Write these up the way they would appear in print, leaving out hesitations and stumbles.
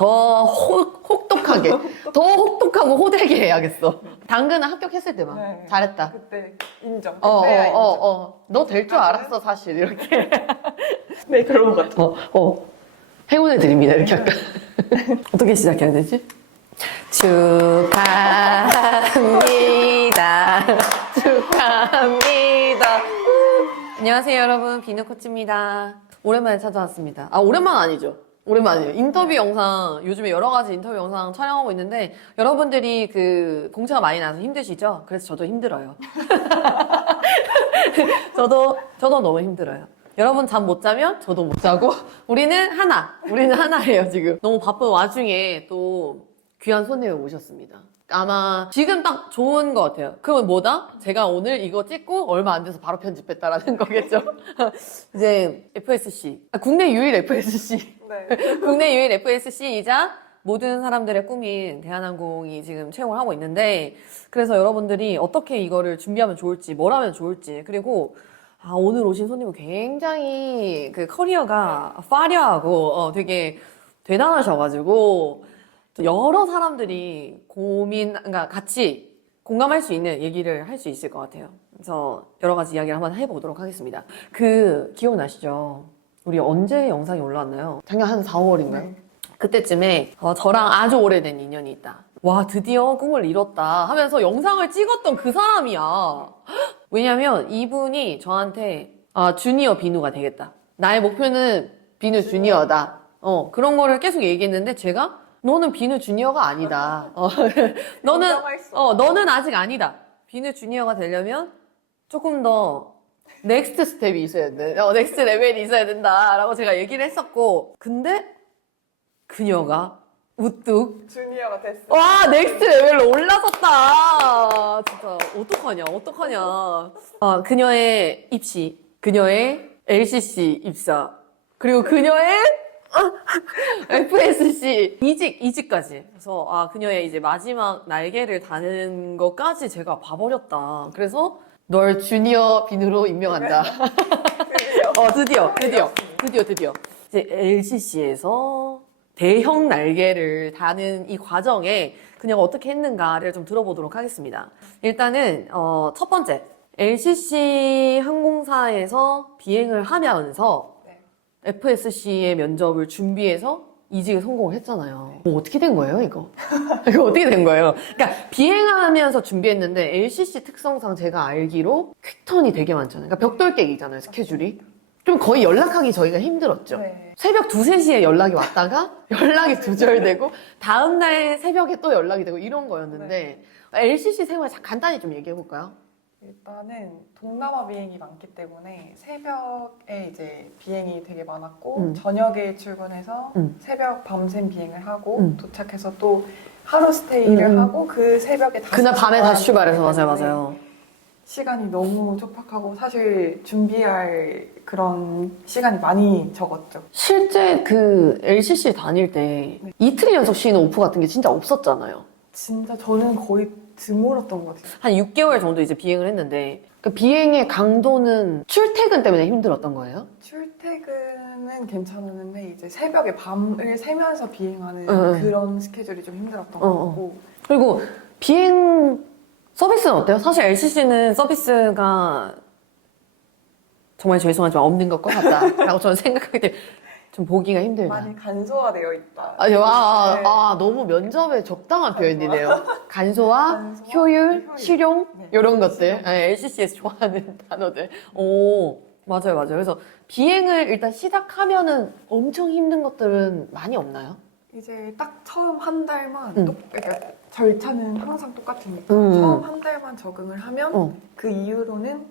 더 혹독하게, 더 혹독하고 호되게 해야겠어. 당근은 합격했을 때만. 네. 잘했다. 그때 인정. 그때야 인정. 너 될 줄 알았어, 사실. 이렇게. 네, 그런 것 같아요. 행운의 드립니다. 이렇게 할까? 어떻게 시작해야 되지? 축하합니다. 축하합니다. 안녕하세요, 여러분. 비누 코치입니다. 오랜만에 찾아왔습니다. 오랜만 아니죠? 오랜만 아니에요. 인터뷰 영상, 요즘에 여러 가지 인터뷰 영상 촬영하고 있는데, 여러분들이 공채가 많이 나서 힘드시죠? 그래서 저도 힘들어요. 저도 너무 힘들어요. 여러분 잠 못 자면 저도 못 자고, 우리는 하나예요, 지금. 너무 바쁜 와중에 또 귀한 손님을 모셨습니다. 아마 지금 딱 좋은 것 같아요. 그러면 뭐다? 제가 오늘 이거 찍고 얼마 안 돼서 바로 편집했다라는 거겠죠? 이제 FSC. 국내 유일 FSC. 네. 국내 유일 FSC이자 모든 사람들의 꿈인 대한항공이 지금 채용을 하고 있는데, 그래서 여러분들이 어떻게 이거를 준비하면 좋을지, 뭘 하면 좋을지, 그리고 오늘 오신 손님은 굉장히 커리어가 화려하고 되게 대단하셔가지고 여러 사람들이 그러니까 같이 공감할 수 있는 얘기를 할 수 있을 것 같아요. 그래서 여러 가지 이야기를 한번 해보도록 하겠습니다. 기억나시죠? 우리 언제 영상이 올라왔나요? 작년 한 4, 5월인가요? 네. 그때쯤에 저랑 아주 오래된 인연이 있다. 와, 드디어 꿈을 이뤘다 하면서 영상을 찍었던 그 사람이야. 왜냐면 이분이 저한테 주니어 비누가 되겠다. 나의 목표는 비누 주니어다. 그런 거를 계속 얘기했는데 제가 너는 비누 주니어가 아니다. 너는 아직 아니다. 비누 주니어가 되려면 조금 더 넥스트 스텝이 있어야 돼. 넥스트 레벨이 있어야 된다라고 제가 얘기를 했었고, 근데 그녀가 우뚝 주니어가 됐어. 와, 넥스트 레벨로 올라섰다. 진짜 어떡하냐. 그녀의 입시, 그녀의 LCC 입사, 그리고 그녀의 FSC 이직까지. 그래서 그녀의 이제 마지막 날개를 다는 것까지 제가 봐버렸다. 그래서 널 주니어 비누로 임명한다. 드디어. 이제 LCC에서 대형 날개를 다는 이 과정에 그녀가 어떻게 했는가를 좀 들어보도록 하겠습니다. 일단은 첫 번째, LCC 항공사에서 비행을 하면서 FSC의 면접을 준비해서 이직에 성공을 했잖아요. 어떻게 된 거예요, 이거? 이거 어떻게 된 거예요? 그러니까 비행하면서 준비했는데 LCC 특성상 제가 알기로 퀵턴이 되게 많잖아요. 그러니까 벽돌깨기잖아요, 스케줄이. 좀 거의 연락하기 저희가 힘들었죠. 네. 새벽 2, 3시에 연락이 왔다가 연락이 두절되고 다음날 새벽에 또 연락이 되고 이런 거였는데, LCC 생활 간단히 좀 얘기해볼까요? 일단은 동남아 비행이 많기 때문에 새벽에 이제 비행이 되게 많았고 저녁에 출근해서 새벽 밤샘 비행을 하고 도착해서 또 하루 스테이를 하고 그 새벽에 다시 그날 밤에 다시 출발해서 때문에 맞아요. 시간이 너무 촉박하고 사실 준비할 그런 시간이 많이 적었죠. 실제 LCC 다닐 때 이틀 연속 쉬는 오프 같은 게 진짜 없었잖아요. 진짜 저는 거의 드물었던 것 같아요. 한 6개월 정도 이제 비행을 했는데, 그 비행의 강도는 출퇴근 때문에 힘들었던 거예요? 출퇴근은 괜찮았는데 이제 새벽에 밤을 새면서 비행하는 그런 스케줄이 좀 힘들었던 것 같고. 그리고 비행 서비스는 어때요? 사실 LCC는 서비스가 정말 죄송하지만 없는 것 같다라고 저는 생각하기 때문에 좀 보기가 힘들다. 많이 간소화되어 있다. 너무 면접에 적당한 표현이네요. 간소화, 효율, 실용, 이런 것들. LCC에서 좋아하는 단어들. 맞아요. 그래서 비행을 일단 시작하면은 엄청 힘든 것들은 많이 없나요? 이제 딱 처음 한 달만 그러니까 절차는 항상 똑같으니까 처음 한 달만 적응을 하면 그 이후로는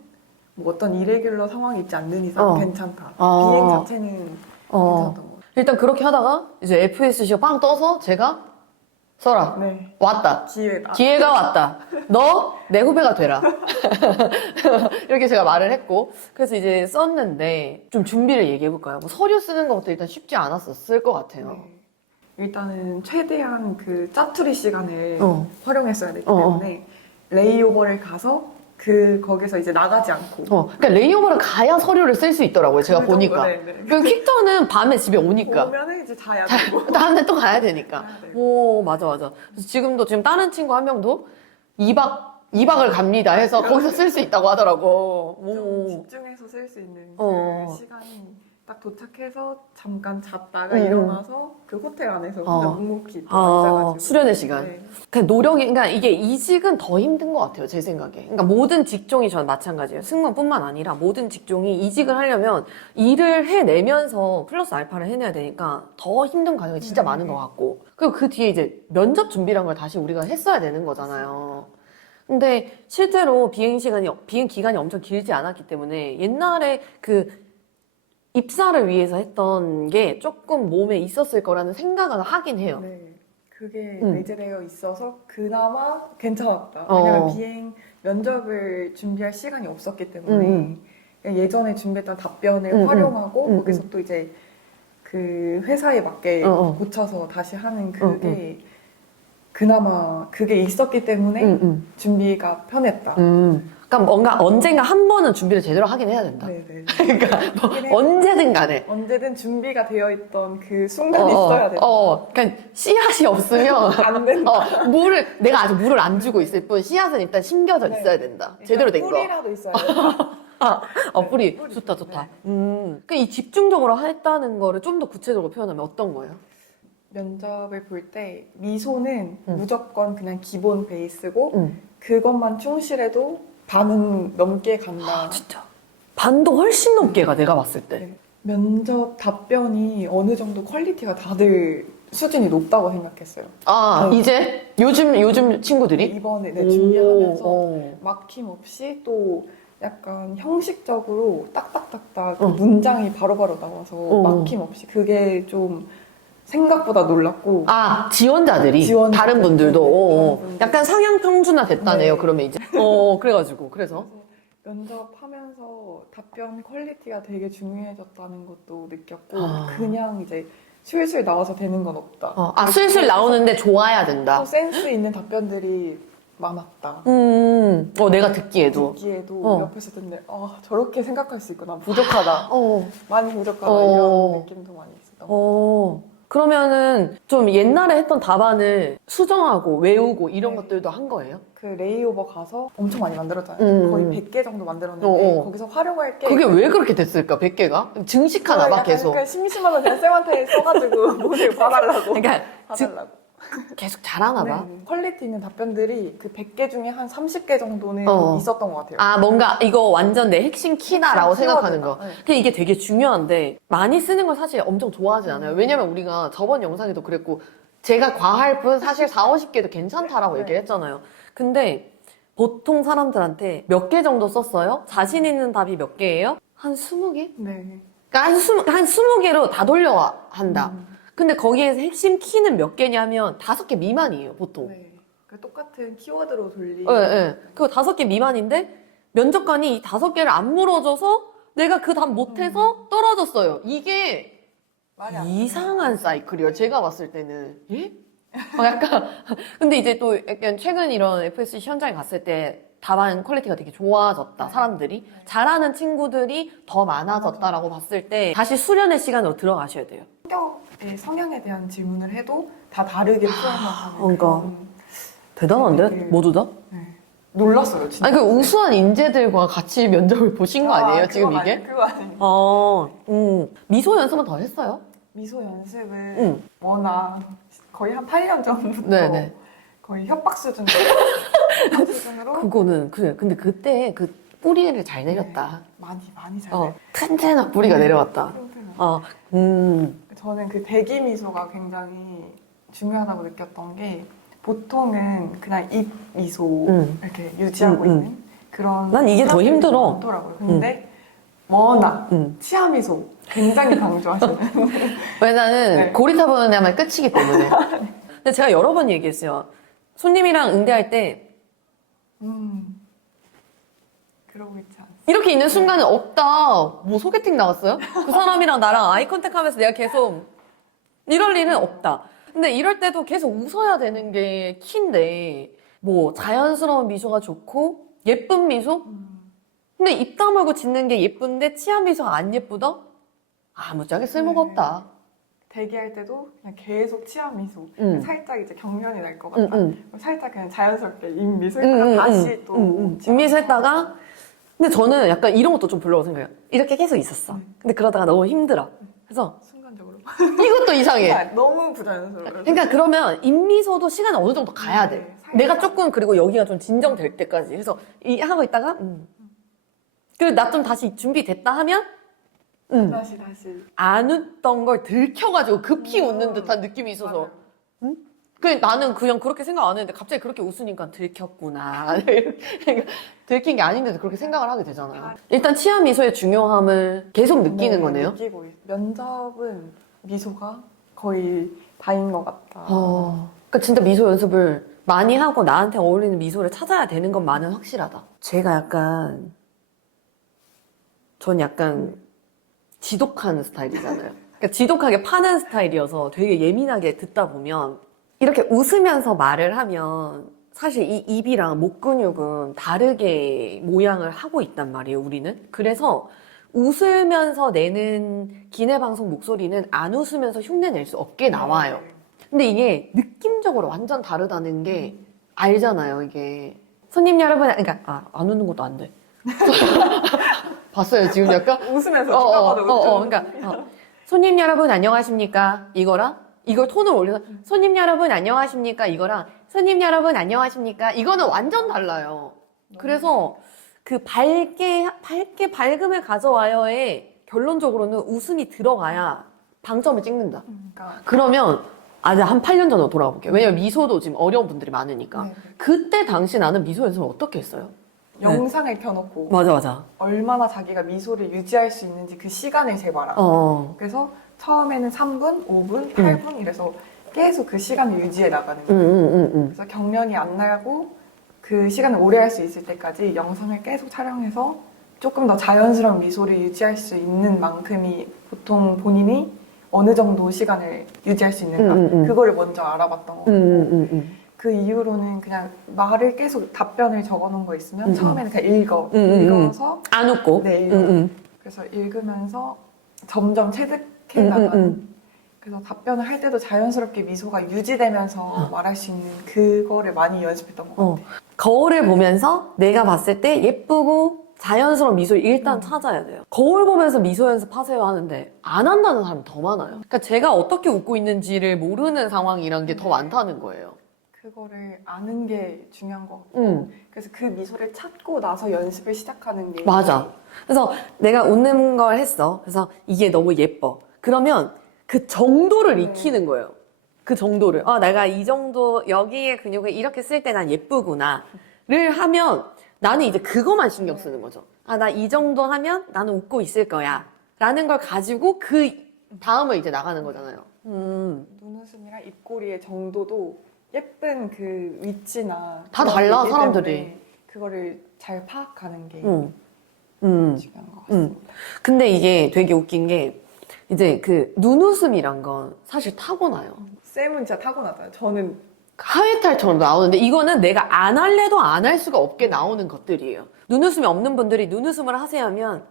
뭐 어떤 이레귤러 상황이 있지 않는 이상 괜찮다. 비행 자체는 괜찮던 것 같아요. 일단 그렇게 하다가 이제 FSC가 빵 떠서 제가 써라. 네. 왔다. 기회다. 기회가 왔다. 너 내 후배가 되라. 이렇게 제가 말을 했고, 그래서 이제 썼는데 좀 준비를 얘기해볼까요? 뭐 서류 쓰는 것도 일단 쉽지 않았었을 것 같아요. 네. 일단은 최대한 그 짜투리 시간을 활용했어야 되기 때문에 레이오버를 가서 거기서 이제 나가지 않고. 그러니까 레이오버를 가야 서류를 쓸 수 있더라고요. 제가 그 정도, 보니까. 네네. 그 퀵터는 밤에 집에 오니까. 오면은 이제 자야 되고. 다음날 또 가야 되니까. 가야 되고. 오, 맞아. 그래서 지금 다른 친구 한 명도 2박을 갑니다 해서 거기서 쓸 수 있다고 하더라고. 좀 오. 집중해서 쓸 수 있는 어. 그 시간이 딱 도착해서 잠깐 잤다가 일어나서 그 호텔 안에서 그냥 묵묵히 또 앉아가지고. 수련의 시간. 네. 그냥 그러니까 이게 이직은 더 힘든 것 같아요, 제 생각에. 그러니까 모든 직종이 전 마찬가지예요. 승무원뿐만 아니라 모든 직종이 이직을 하려면 일을 해내면서 플러스 알파를 해내야 되니까 더 힘든 과정이 진짜 많은 것 같고. 그리고 그 뒤에 이제 면접 준비란 걸 다시 우리가 했어야 되는 거잖아요. 근데 실제로 비행 기간이 엄청 길지 않았기 때문에 옛날에 그 입사를 위해서 했던 게 조금 몸에 있었을 거라는 생각은 하긴 해요. 네. 그게 내재되어 있어서 그나마 괜찮았다. 어. 왜냐면 비행 면접을 준비할 시간이 없었기 때문에 그냥 예전에 준비했던 답변을 활용하고 거기서 또 이제 그 회사에 맞게 고쳐서 다시 하는 그게 그나마 그게 있었기 때문에 준비가 편했다. 그러니까 뭔가 언젠가 한 번은 준비를 제대로 하긴 해야 된다. 네네. 그러니까 뭐 언제든 간에. 언제든 준비가 되어 있던 그 순간이 있어야 된다. 그러니까 씨앗이 없으면 안 된다. 내가 아직 물을 안 주고 있을 뿐 씨앗은 일단 심겨져 네. 있어야 된다. 제대로 된 거. 뿌리라도 있어야 된다. 뿌리. 뿌리. 좋다. 네. 그 이 집중적으로 했다는 거를 좀 더 구체적으로 표현하면 어떤 거예요? 면접을 볼 때 미소는 무조건 그냥 기본 베이스고 그것만 충실해도 반은 넘게 간다. 진짜. 반도 훨씬 넘게 가, 내가 봤을 때. 네. 면접 답변이 어느 정도 퀄리티가 다들 수준이 높다고 생각했어요. 이제? 요즘 친구들이? 이번에 준비하면서 오. 막힘없이 또 약간 형식적으로 딱딱딱딱 그 문장이 바로바로 나와서 막힘없이 그게 좀 생각보다 놀랐고 지원자들이? 지원자들. 다른 분들도? 네, 다른 분들. 약간 상향 평준화 됐다네요, 네. 그러면 이제. 그래서? 그래서 면접하면서 답변 퀄리티가 되게 중요해졌다는 것도 느꼈고 그냥 이제 술술 나와서 되는 건 없다. 슬슬 나오는데 좋아야 된다. 또 센스 있는 답변들이 많았다. 내가 듣기에도. 옆에서 듣는데 저렇게 생각할 수 있구나. 부족하다. 많이 부족하다. 이런 느낌도 많이 있었던 것 같아요. 그러면은 좀 옛날에 했던 답안을 수정하고 외우고 이런 것들도 한 거예요? 그 레이오버 가서 엄청 많이 만들었잖아요. 거의 100개 정도 만들었는데 거기서 활용할 게 그게 왜 그렇게 됐을까, 100개가? 증식하나 봐, 계속. 그러니까 심심하면 그냥 쌤한테 써가지고 모델 봐달라고. 그러니까 봐달라고. 계속 잘하나 봐. 네. 퀄리티 있는 답변들이 그 100개 중에 한 30개 정도는 있었던 것 같아요. 뭔가 이거 완전 내 핵심 키다라고 핵심 생각하는 키워드다. 거. 네. 근데 이게 되게 중요한데 많이 쓰는 걸 사실 엄청 좋아하진 않아요. 왜냐면 우리가 저번 영상에도 그랬고 제가 과할 뿐 사실 4, 50개도 괜찮다라고 네. 얘기를 했잖아요. 근데 보통 사람들한테 몇 개 정도 썼어요? 자신 있는 답이 몇 개예요? 한 20개? 네. 그러니까 한 20개로 다 돌려 한다. 근데 거기에서 핵심 키는 몇 개냐면 5개 미만이에요, 보통. 네. 그 똑같은 키워드로 돌리. 네. 그거 5개 미만인데 면접관이 이 5개를 안 물어줘서 내가 그 답 못해서 떨어졌어요. 이게 말이 안 이상한 사이클이에요. 제가 봤을 때는. 예? 약간 근데 이제 또 약간 최근 이런 FSC 현장에 갔을 때 답안 퀄리티가 되게 좋아졌다. 사람들이 잘하는 친구들이 더 많아졌다라고 봤을 때 다시 수련의 시간으로 들어가셔야 돼요. 성향에 대한 질문을 해도 다 다르게 표현하는. 그러니까. 대단한데? 네. 모두 다? 네. 놀랐어요, 진짜. 아니 그 우수한 인재들과 같이 면접을 보신 거 아니에요? 지금 그건 이게? 그거 아니에요. 미소 연습은 더 했어요? 미소 연습은 워낙 거의 한 8년 전부터 네네. 거의 협박 수준으로 그거는 그래. 근데 그때 그 뿌리를 잘 내렸다. 많이 잘 튼튼한 뿌리가 내려왔다. 저는 그 대기 미소가 굉장히 중요하다고 느꼈던 게 보통은 그냥 입 미소 이렇게 유지하고 있는 그런 난 이게 더 사람들이 힘들어. 많더라고요. 근데 워낙 치아 미소 굉장히 강조하시는. 왜냐면 네. 고리타 보는 데만 끝이기 때문에. 근데 제가 여러 번 얘기했어요. 손님이랑 응대할 때 그러고 있지 않습니다. 이렇게 있는 순간은 없다. 뭐 소개팅 나왔어요? 그 사람이랑 나랑 아이 컨택 하면서 내가 계속 이럴 일은 없다. 근데 이럴 때도 계속 웃어야 되는 게 키인데 뭐 자연스러운 미소가 좋고 예쁜 미소? 근데 입 다물고 짓는 게 예쁜데 치아 미소가 안 예쁘다? 아무짝에 쓸모가 네. 없다. 대기할 때도 그냥 계속 치아 미소. 음. 살짝 이제 경련이 날 것 같다. 응, 그럼 살짝 그냥 자연스럽게 입 미소 했다가 다시 또 치아 미소 미소 했다가 하고. 근데 저는 약간 이런 것도 좀 별로라고 생각해요. 이렇게 계속 있었어. 근데 그러다가 너무 힘들어. 그래서 순간적으로 이것도 이상해. 너무 부자연스러워요. 그러니까 그러면 입미소도 시간이 어느 정도 가야 돼. 네, 살짝. 내가 조금 그리고 여기가 좀 진정될 때까지. 그래서 하고 있다가 그리고 나 좀 다시 준비됐다 하면 다시 안 웃던 걸 들켜가지고 급히 웃는 듯한 느낌이 있어서 맞아요. 나는 그냥 그렇게 생각 안 했는데 갑자기 그렇게 웃으니까 들켰구나. 들킨 게 아닌데도 그렇게 생각을 하게 되잖아요. 일단 치아 미소의 중요함을 계속 느끼는 거네요. 느끼고 면접은 미소가 거의 다인 것 같다. 그러니까 진짜 미소 연습을 많이 하고 나한테 어울리는 미소를 찾아야 되는 것만은 확실하다. 전 약간 지독한 스타일이잖아요. 그러니까 지독하게 파는 스타일이어서 되게 예민하게 듣다 보면 이렇게 웃으면서 말을 하면 사실 이 입이랑 목 근육은 다르게 모양을 하고 있단 말이에요, 우리는. 그래서 웃으면서 내는 기내방송 목소리는 안 웃으면서 흉내 낼 수 없게 나와요. 근데 이게 느낌적으로 완전 다르다는 게 알잖아요, 이게. 손님 여러분, 그러니까, 안 웃는 것도 안 돼. 봤어요, 지금 약간? 웃으면서 누가 봐도 그러니까, 손님 여러분 안녕하십니까? 이걸 톤을 올려서, 손님 여러분 안녕하십니까? 이거랑, 손님 여러분 안녕하십니까? 이거는 완전 달라요. 그래서 그 밝음을 가져와요의 결론적으로는 웃음이 들어가야 방점을 찍는다. 그러니까 그러면 아직 한 8년 전으로 돌아가 볼게요. 왜냐면 미소도 지금 어려운 분들이 많으니까. 네. 그때 당시 나는 미소 연습을 어떻게 했어요? 영상을 켜놓고 맞아. 얼마나 자기가 미소를 유지할 수 있는지 그 시간을 재봐라. 그래서 처음에는 3분, 5분, 8분 이래서 계속 그 시간을 유지해 나가는 거예요. 그래서 경련이 안 나고 그 시간을 오래 할 수 있을 때까지 영상을 계속 촬영해서 조금 더 자연스러운 미소를 유지할 수 있는 만큼이 보통 본인이 어느 정도 시간을 유지할 수 있는가 그거를 먼저 알아봤던 거고 그 이후로는 그냥 말을 계속 답변을 적어놓은 거 있으면 처음에는 그냥 읽어서 안 웃고. 네, 읽어. 그래서 읽으면서 점점 체득해 나가는 그래서 답변을 할 때도 자연스럽게 미소가 유지되면서 말할 수 있는 그거를 많이 연습했던 것 같아요. 거울을 보면서 내가 봤을 때 예쁘고 자연스러운 미소를 일단 찾아야 돼요. 거울 보면서 미소 연습하세요 하는데 안 한다는 사람이 더 많아요. 그러니까 제가 어떻게 웃고 있는지를 모르는 상황이란 게 더 많다는 거예요. 그거를 아는 게 중요한 것 같고 그래서 그 미소를 찾고 나서 연습을 시작하는 게 맞아. 그래서 내가 웃는 걸 했어. 그래서 이게 너무 예뻐. 그러면 그 정도를 익히는 거예요. 그 정도를. 내가 이 정도, 여기에 근육을 이렇게 쓸 때 난 예쁘구나를 하면 나는 이제 그거만 신경 쓰는 거죠. 나 이 정도 하면 나는 웃고 있을 거야. 라는 걸 가지고 그 다음을 이제 나가는 거잖아요. 눈웃음이랑 입꼬리의 정도도 예쁜 그 위치나 다 그런 달라, 게 있기 사람들이. 때문에 그거를 잘 파악하는 게 중요한 것 같습니다. 근데 이게 되게 웃긴 게 이제 그 눈웃음이란 건 사실 타고나요. 쌤은 진짜 타고나잖아요. 저는 하회탈처럼 나오는데 이거는 내가 안 할래도 안 할 수가 없게 나오는 것들이에요. 눈웃음이 없는 분들이 눈웃음을 하세요 하면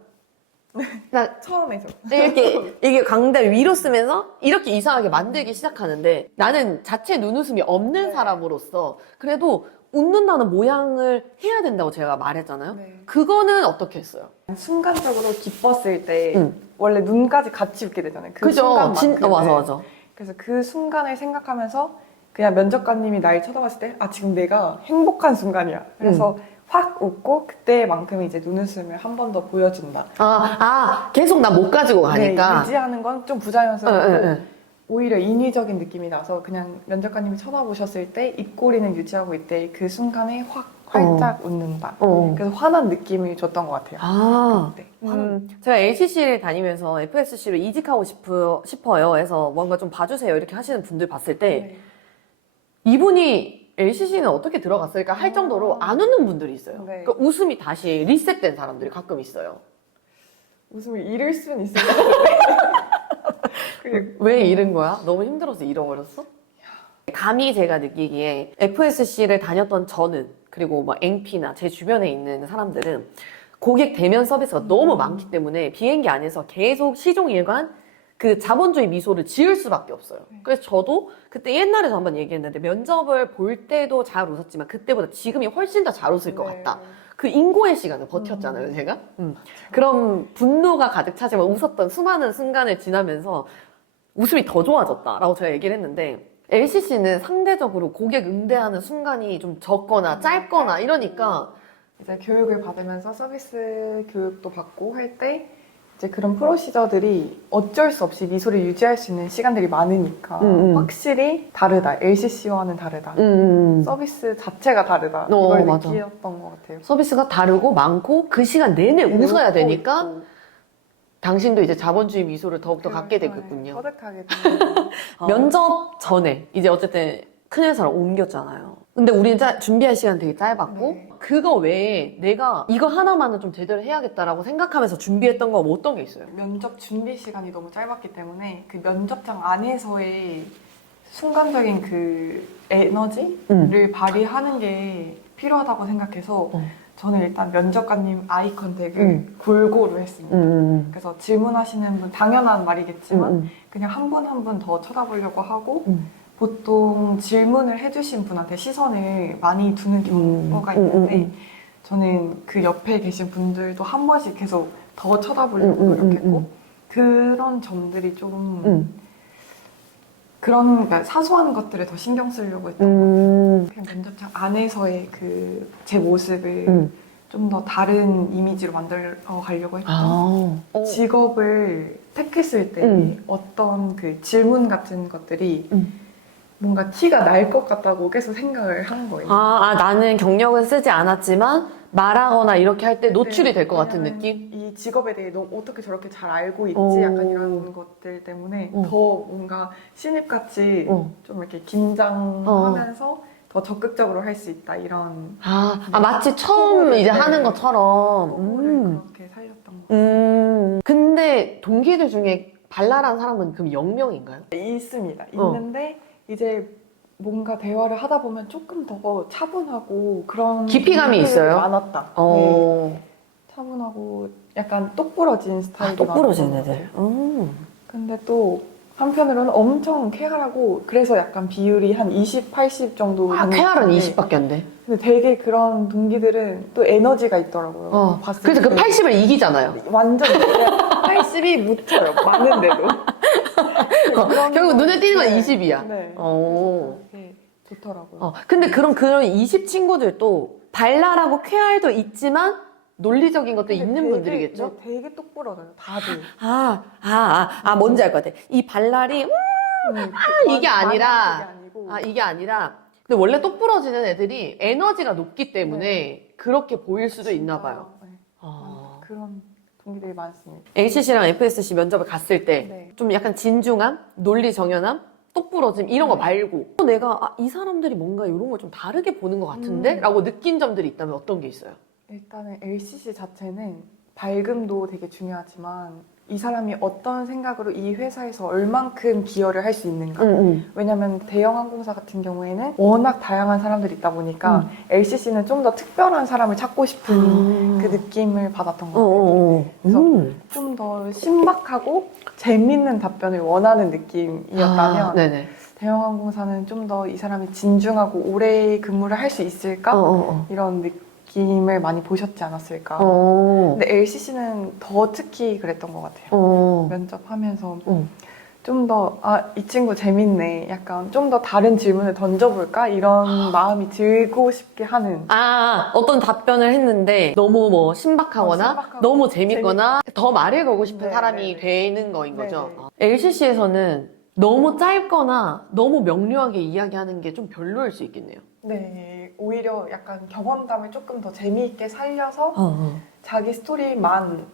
나 처음에죠. 이렇게 이게 광대를 위로 쓰면서 이렇게 이상하게 만들기 시작하는데 나는 자체 눈웃음이 없는 사람으로서 그래도 웃는다는 모양을 해야 된다고 제가 말했잖아요. 네. 그거는 어떻게 했어요? 순간적으로 기뻤을 때 원래 눈까지 같이 웃게 되잖아요. 그 그죠? 순간만큼은. 맞아. 그래서 그 순간을 생각하면서 그냥 면접관님이 날 쳐다봤을 때 지금 내가 행복한 순간이야. 그래서 확 웃고 그때만큼 이제 눈웃음을 한 번 더 보여준다. 계속 나 못 가지고 가니까. 네, 유지하는 건 좀 부자연스럽고 오히려 인위적인 느낌이 나서 그냥 면접관님이 쳐다보셨을 때 입꼬리는 유지하고 있대 그 순간에 활짝 웃는다. 그래서 환한 느낌을 줬던 것 같아요. 그때. 제가 LCC를 다니면서 FSC로 이직하고 싶어요 해서 뭔가 좀 봐주세요 이렇게 하시는 분들 봤을 때 이분이 LCC는 어떻게 들어갔을까 할 정도로 안 웃는 분들이 있어요. 네. 그러니까 웃음이 다시 리셋된 사람들이 가끔 있어요. 웃음을 잃을 수는 있을 것 같아요. 왜 잃은 거야? 너무 힘들어서 잃어버렸어? 감히 제가 느끼기에 FSC를 다녔던 저는 그리고 뭐 앵피나 제 주변에 있는 사람들은 고객 대면 서비스가 너무 많기 때문에 비행기 안에서 계속 시종일관 그 자본주의 미소를 지을 수밖에 없어요. 그래서 저도 그때 옛날에도 한번 얘기했는데 면접을 볼 때도 잘 웃었지만 그때보다 지금이 훨씬 더 잘 웃을 것 같다. 그 인고의 시간을 버텼잖아요, 제가. 그런 분노가 가득 차지만 웃었던 수많은 순간을 지나면서 웃음이 더 좋아졌다라고 제가 얘기를 했는데 LCC는 상대적으로 고객 응대하는 순간이 좀 적거나 짧거나 이러니까 이제 교육을 받으면서 서비스 교육도 받고 할 때 이제 그런 프로시저들이 어쩔 수 없이 미소를 유지할 수 있는 시간들이 많으니까 확실히 다르다. LCC와는 다르다. 서비스 자체가 다르다. 이걸 맞아. 느꼈던 것 같아요. 서비스가 다르고 많고 그 시간 내내 웃어야 웃고 되니까 있고. 당신도 이제 자본주의 미소를 더욱더 갖게 되겠군요. 뿌듯하게 되는 면접 전에 이제 어쨌든 큰 회사로 옮겼잖아요. 근데 우리는 준비할 시간 되게 짧았고 네. 그거 외에 내가 이거 하나만은 좀 제대로 해야겠다라고 생각하면서 준비했던 거 어떤 게 있어요? 면접 준비 시간이 너무 짧았기 때문에 그 면접장 안에서의 순간적인 그 에너지를 발휘하는 게 필요하다고 생각해서 저는 일단 면접관님 아이 컨택을 골고루 했습니다. 그래서 질문하시는 분 당연한 말이겠지만 그냥 한 분 한 분 더 쳐다보려고 하고 보통 질문을 해주신 분한테 시선을 많이 두는 경우가 있는데 저는 그 옆에 계신 분들도 한 번씩 계속 더 쳐다보려고 노력했고 그런 점들이 좀 그런 그러니까 사소한 것들을 더 신경 쓰려고 했던 것 같아요. 그냥 면접장 안에서의 그 제 모습을 좀 더 다른 이미지로 만들어 가려고 했던 직업을 택했을 때 어떤 그 질문 같은 것들이 뭔가 티가 날 것 같다고 계속 생각을 한 거예요. 나는 경력은 쓰지 않았지만 말하거나 이렇게 할 때 노출이 될 것 같은 느낌? 이 직업에 대해 너 어떻게 저렇게 잘 알고 있지? 약간 이런 것들 때문에 더 뭔가 신입같이 좀 이렇게 긴장하면서 더 적극적으로 할 수 있다 이런 마치 처음 이제 하는 것처럼 그렇게 살렸던 것 같아요. 근데 동기들 중에 발랄한 사람은 그럼 0명인가요? 있습니다. 있는데 이제 뭔가 대화를 하다 보면 조금 더 차분하고 그런 깊이감이 분들이 있어요? 많았다. 네. 차분하고 약간 똑부러진 스타일이 똑부러진 많았던 것 애들. 같아요. 근데 또 한편으로는 엄청 쾌활하고 그래서 약간 비율이 한 20, 80 정도 쾌활은 되는데 20밖에 안 돼. 근데 되게 그런 동기들은 또 에너지가 있더라고요. 봤을 그래서 그 때. 80을 이기잖아요. 완전 80이 묻혀요. 많은데도. 결국 눈에 띄는 건 20이야. 네. 오. 그게 좋더라고요. 근데 그런 20 친구들도 발랄하고 쾌활도 있지만 논리적인 것도 있는 되게, 분들이겠죠? 네, 되게 똑부러져요. 다들. 뭔지 알 것 같아. 이 발랄이, 이게 아니라, 이게 아니라, 근데 원래 똑부러지는 애들이 에너지가 높기 때문에 그렇게 보일 수도 있나 봐요. 네. 그런 동기들이 많습니다. LCC랑 FSC 면접을 갔을 때 좀 약간 진중함, 논리 정연함, 똑부러짐 이런 거 말고 내가 이 사람들이 뭔가 이런 걸 좀 다르게 보는 것 같은데? 라고 느낀 점들이 있다면 어떤 게 있어요? 일단은 LCC 자체는 밝음도 되게 중요하지만 이 사람이 어떤 생각으로 이 회사에서 얼만큼 기여를 할 수 있는가. 왜냐면 대형 항공사 같은 경우에는 워낙 다양한 사람들이 있다 보니까 LCC는 좀 더 특별한 사람을 찾고 싶은 그 느낌을 받았던 것 같아요. 그래서 좀 더 신박하고 재밌는 답변을 원하는 느낌이었다면 대형 항공사는 좀 더 이 사람이 진중하고 오래 근무를 할 수 있을까? 이런 느낌을 많이 보셨지 않았을까. 근데 LCC는 더 특히 그랬던 것 같아요. 면접하면서 좀 더, 이 친구 재밌네. 약간 좀 더 다른 질문을 던져볼까? 이런 마음이 들고 싶게 하는. 어떤 답변을 했는데 너무 뭐 신박하거나 너무 재밌거나 더 말을 걸고 싶은 사람이 되는 거인 거죠. LCC에서는 너무 짧거나 너무 명료하게 이야기하는 게 좀 별로일 수 있겠네요. 네, 오히려 약간 경험담을 조금 더 재미있게 살려서 자기 스토리만을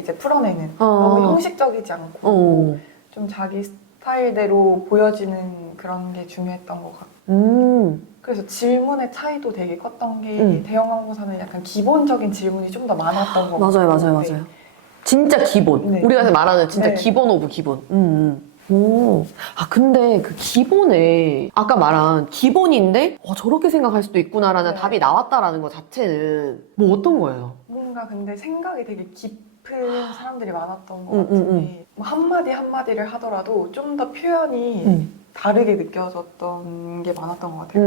이제 풀어내는 너무 형식적이지 않고 좀 자기 스타일대로 보여지는 그런 게 중요했던 것 같고 그래서 질문의 차이도 되게 컸던 게 대형 항공사는 약간 기본적인 질문이 좀 더 많았던 것 같아요. 맞아요. 진짜 기본. 네. 우리가 말하는 진짜 네. 기본 오브 기본. 오, 아, 근데 그 기본에, 아까 말한 기본인데, 저렇게 생각할 수도 있구나라는 네. 답이 나왔다라는 것 자체는 뭐 어떤 거예요? 뭔가 근데 생각이 되게 깊은 사람들이 많았던 것 응, 응, 같은데 뭐 한마디 한마디를 하더라도 좀 더 표현이 응. 다르게 느껴졌던 게 많았던 것 같아요.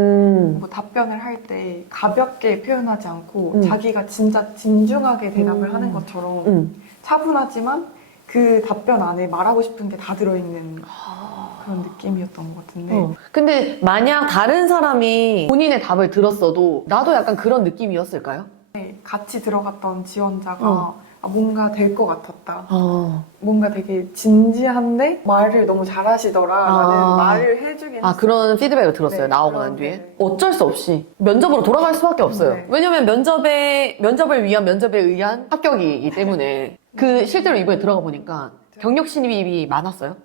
뭐 답변을 할 때 가볍게 표현하지 않고 자기가 진짜 진중하게 대답을 하는 것처럼 차분하지만 그 답변 안에 말하고 싶은 게 다 들어있는 그런 느낌이었던 것 같은데 근데 만약 다른 사람이 본인의 답을 들었어도 나도 약간 그런 느낌이었을까요? 같이 들어갔던 지원자가 뭔가 될 것 같았다. 어. 뭔가 되게 진지한데 말을 너무 잘하시더라라는 아. 말을 해주긴 했어요. 그런 피드백을 들었어요. 네, 나오고 그런 난 뒤에. 네. 어쩔 수 없이 면접으로 돌아갈 수밖에 없어요. 네. 왜냐면 면접을 위한 면접에 의한 합격이기 때문에. 실제로 이번에 들어가 보니까 경력 신입이 많았어요.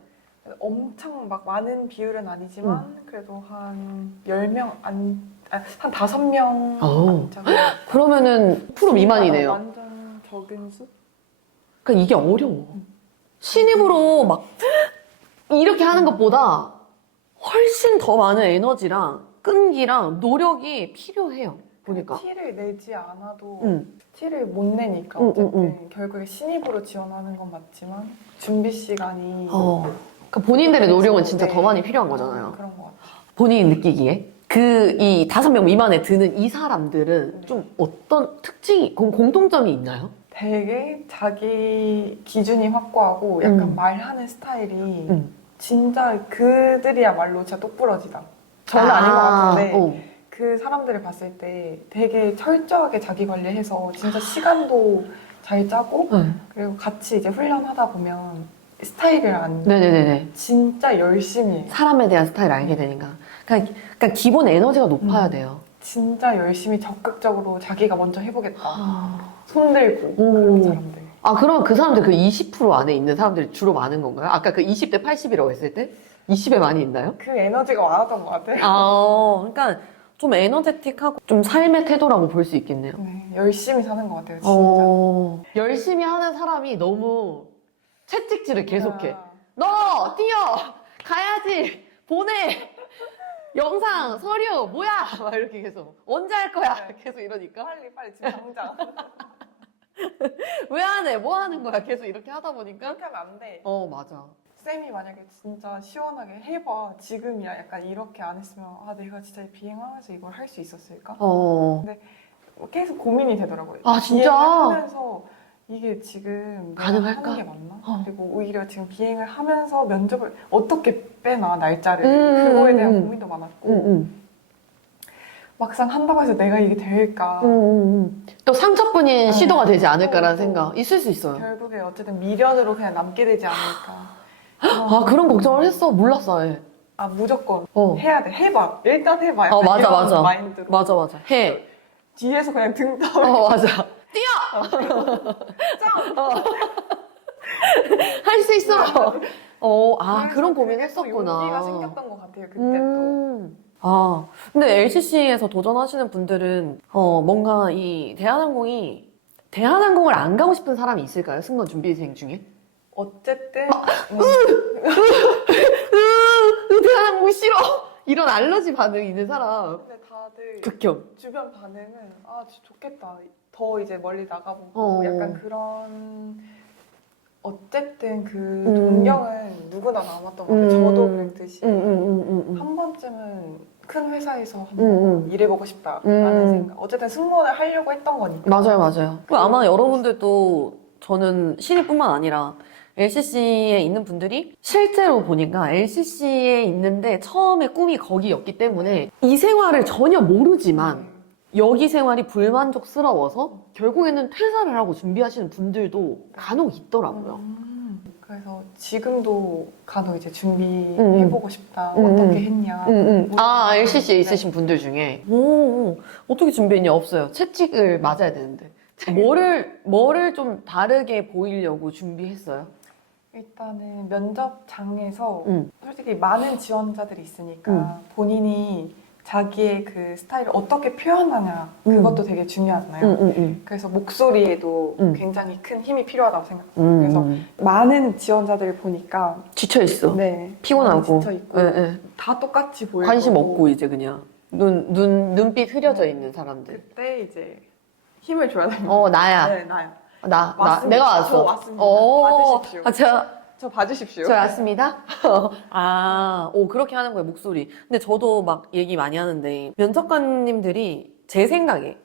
엄청 막 많은 비율은 아니지만 그래도 한 10명 한 5명 어. 그러면은 프로 미만이네요. 완전 적은 수? 그러니까 이게 어려워. 신입으로 막 이렇게 하는 것보다 훨씬 더 많은 에너지랑 끈기랑 노력이 필요해요. 보니까. 티를 내지 않아도 응. 티를 못 내니까 응, 어쨌든 응, 결국에 신입으로 지원하는 건 맞지만 준비 시간이 그러니까 본인들의 노력은 진짜 네. 더 많이 필요한 거잖아요. 그런 것 같아요. 본인이 느끼기에. 이 5명 미만에 드는 이 사람들은 네. 좀 어떤 특징이, 공통점이 있나요? 되게 자기 기준이 확고하고 약간 말하는 스타일이 진짜 그들이야말로 진짜 똑부러지다. 저는 아닌 것 같은데 그 사람들을 봤을 때 되게 철저하게 자기 관리해서 진짜 시간도 잘 짜고 그리고 같이 이제 훈련하다 보면 스타일을 네네네네. 진짜 열심히 해요. 사람에 대한 스타일을 알게 되니까. 그러니까 기본 에너지가 높아야 돼요. 진짜 열심히 적극적으로 자기가 먼저 해보겠다. 손들고 그런 사람들. 그럼 그 사람들 그 20% 안에 있는 사람들이 주로 많은 건가요? 아까 그 20대 80이라고 했을 때? 20에 많이 있나요? 그 에너지가 많았던 것 같아요. 그러니까 좀 에너제틱하고 좀 삶의 태도라고 볼 수 있겠네요. 네, 열심히 사는 것 같아요, 진짜. 열심히 하는 사람이 너무 채찍질을 계속해. 아, 너 뛰어! 가야지! 보내! 영상, 서류, 뭐야! 막 이렇게 계속. 언제 할 거야? 네. 계속 이러니까. 빨리 지금 당장. 왜 안 해? 뭐 하는 거야? 계속 이렇게 하다 보니까. 그렇게 하면 안 돼. 맞아. 쌤이 만약에 진짜 시원하게 해봐, 지금이야. 약간 이렇게 안 했으면 내가 진짜 비행하면서 이걸 할 수 있었을까? 계속 고민이 되더라고요. 진짜? 비행하면서 이게 지금 내가 가능할까? 하는 게 맞나? 그리고 오히려 지금 비행을 하면서 면접을 어떻게 빼나 날짜를 그거에 대한 고민도 많았고 막상 한다고 해서 내가 이게 될까? 또 상처뿐인 시도가 되지 않을까라는 또 생각 있을 수 있어요. 결국에 어쨌든 미련으로 그냥 남게 되지 않을까? 그런 걱정을 했어. 몰랐어. 예. 무조건 해야 돼. 해봐. 일단 해봐. 약간 맞아, 이런 맞아. 마인드로. 맞아. 해. 뒤에서 그냥 등 떠. 맞아. 뛰어! 할 수 있어. 그런 고민 했었구나. 용기가 생겼던 것 같아요. 그때 또. 근데 LCC에서 도전하시는 분들은 뭔가 이 대한항공을 안 가고 싶은 사람이 있을까요? 승무원 준비생 중에? 어쨌든 대한항공 싫어! 이런 알러지 반응 있는 사람. 근데 다들 극혐. 주변 반응은 진짜 좋겠다. 더 이제 멀리 나가보고 약간 그런 어쨌든 그 동경은 누구나 남았던 것 같아요. 저도 그랬듯이 한 번쯤은 큰 회사에서 한번 일해보고 싶다라는 생각. 어쨌든 승무원을 하려고 했던 거니까. 맞아요. 아마 여러분들도 저는 신입뿐만 아니라 LCC에 있는 분들이 실제로 보니까 LCC에 있는데 처음에 꿈이 거기였기 때문에 이 생활을 전혀 모르지만 여기 생활이 불만족스러워서 결국에는 퇴사를 하고 준비하시는 분들도 간혹 있더라고요. 그래서 지금도 간혹 이제 준비해보고 싶다. 어떻게 했냐. LCC에 있으신 분들 중에 어떻게 준비했냐? 없어요. 채찍을 맞아야 되는데. 뭐를 좀 다르게 보이려고 준비했어요? 일단은 면접장에서 솔직히 많은 지원자들이 있으니까 본인이 자기의 그 스타일을 어떻게 표현하냐 그것도 되게 중요하잖아요. 그래서 목소리에도 굉장히 큰 힘이 필요하다고 생각해요. 그래서 많은 지원자들을 보니까 지쳐있어. 네, 피곤하고. 많이 지쳐있고 예, 예. 다 똑같이 보일 관심 거고 없고, 이제 그냥. 눈빛 흐려져 있는 사람들. 그때 이제 힘을 줘야 됩니다. 나야. 네, 나요. 나, 맞습니다. 내가 왔어. 저 왔습니다. 봐주십시오. 저 봐주십시오. 왔습니다. 그렇게 하는 거예요, 목소리. 근데 저도 막 얘기 많이 하는데, 면접관님들이 제 생각에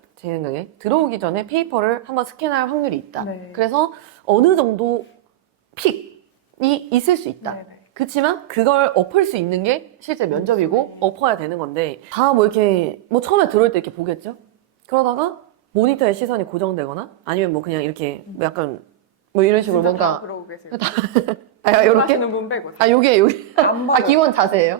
들어오기 전에 페이퍼를 한번 스캔할 확률이 있다. 네. 그래서 어느 정도 픽이 있을 수 있다. 네네. 그치만 그걸 엎을 수 있는 게 실제 면접이고 목소리. 엎어야 되는 건데, 다 뭐 이렇게, 뭐 처음에 들어올 때 이렇게 보겠죠? 그러다가 모니터에 시선이 고정되거나 아니면 뭐 그냥 이렇게 뭐 약간 뭐 이런 식으로 진짜 다 뭔가 그러고 계세요. 요렇게? 하시는 분 빼고. 요게 안 봐요. 기본 자세예요?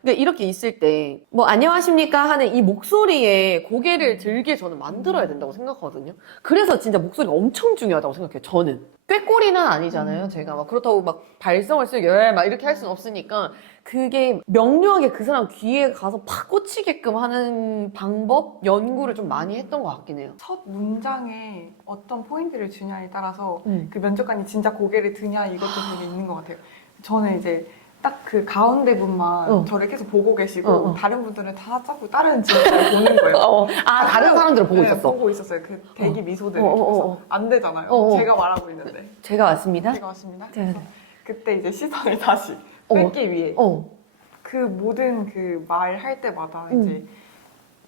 근데 이렇게 있을 때 뭐 안녕하십니까 하는 이 목소리에 고개를 들게 저는 만들어야 된다고 생각하거든요. 그래서 진짜 목소리가 엄청 중요하다고 생각해요. 저는 꾀꼬리는 아니잖아요. 제가 막 그렇다고 막 발성을 쓰고 막 이렇게 할 수는 없으니까 그게 명료하게 그 사람 귀에 가서 팍 꽂히게끔 하는 방법 연구를 좀 많이 했던 것 같긴 해요. 첫 문장에 어떤 포인트를 주냐에 따라서 음. 그 면접관이 진짜 고개를 드냐 이것도 되게 있는 것 같아요. 저는 이제 딱 그 가운데 분만 저를 계속 보고 계시고 다른 분들은 다 자꾸 다른 지역을 보는 거예요. 다른 사람들을 보고 네, 있었어. 보고 있었어요. 그 대기 미소들. 어. 그래서 안 되잖아요. 제가 말하고 있는데. 제가 왔습니다. 제가 왔습니다. 네. 그래서 그때 이제 시선을 다시 뺏기 위해 그 모든 그 말할 때마다 이제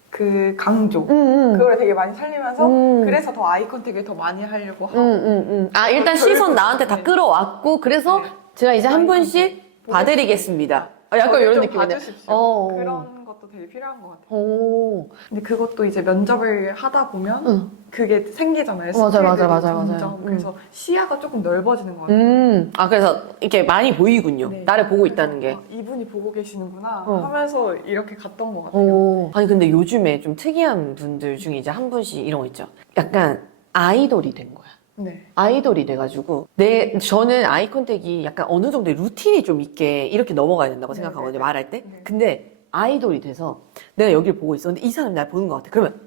그 강조 그걸 되게 많이 살리면서 그래서 더 아이 컨택을 더 많이 하려고 하고 일단 시선 나한테 다 네. 끌어왔고 그래서 네. 제가 이제 한 아이 분씩 봐드리겠습니다. 약간 이런 느낌인데. 봐주십시오. 그런 것도 되게 필요한 것 같아요. 근데 그것도 이제 면접을 하다 보면 그게 생기잖아요. 맞아요. 점점. 그래서 시야가 조금 넓어지는 것 같아요. 그래서 이렇게 많이 보이군요. 네. 나를 보고 있다는 게. 이분이 보고 계시는구나 하면서 이렇게 갔던 것 같아요. 아니 근데 요즘에 좀 특이한 분들 중에 이제 한 분씩 이런 거 있죠. 약간 아이돌이 된 거야. 네. 아이돌이 돼가지고 저는 아이 컨택이 약간 어느 정도의 루틴이 좀 있게 이렇게 넘어가야 된다고 생각하거든요. 말할 때. 네. 근데 아이돌이 돼서 내가 여기를 보고 있어. 근데 이 사람이 날 보는 것 같아. 그러면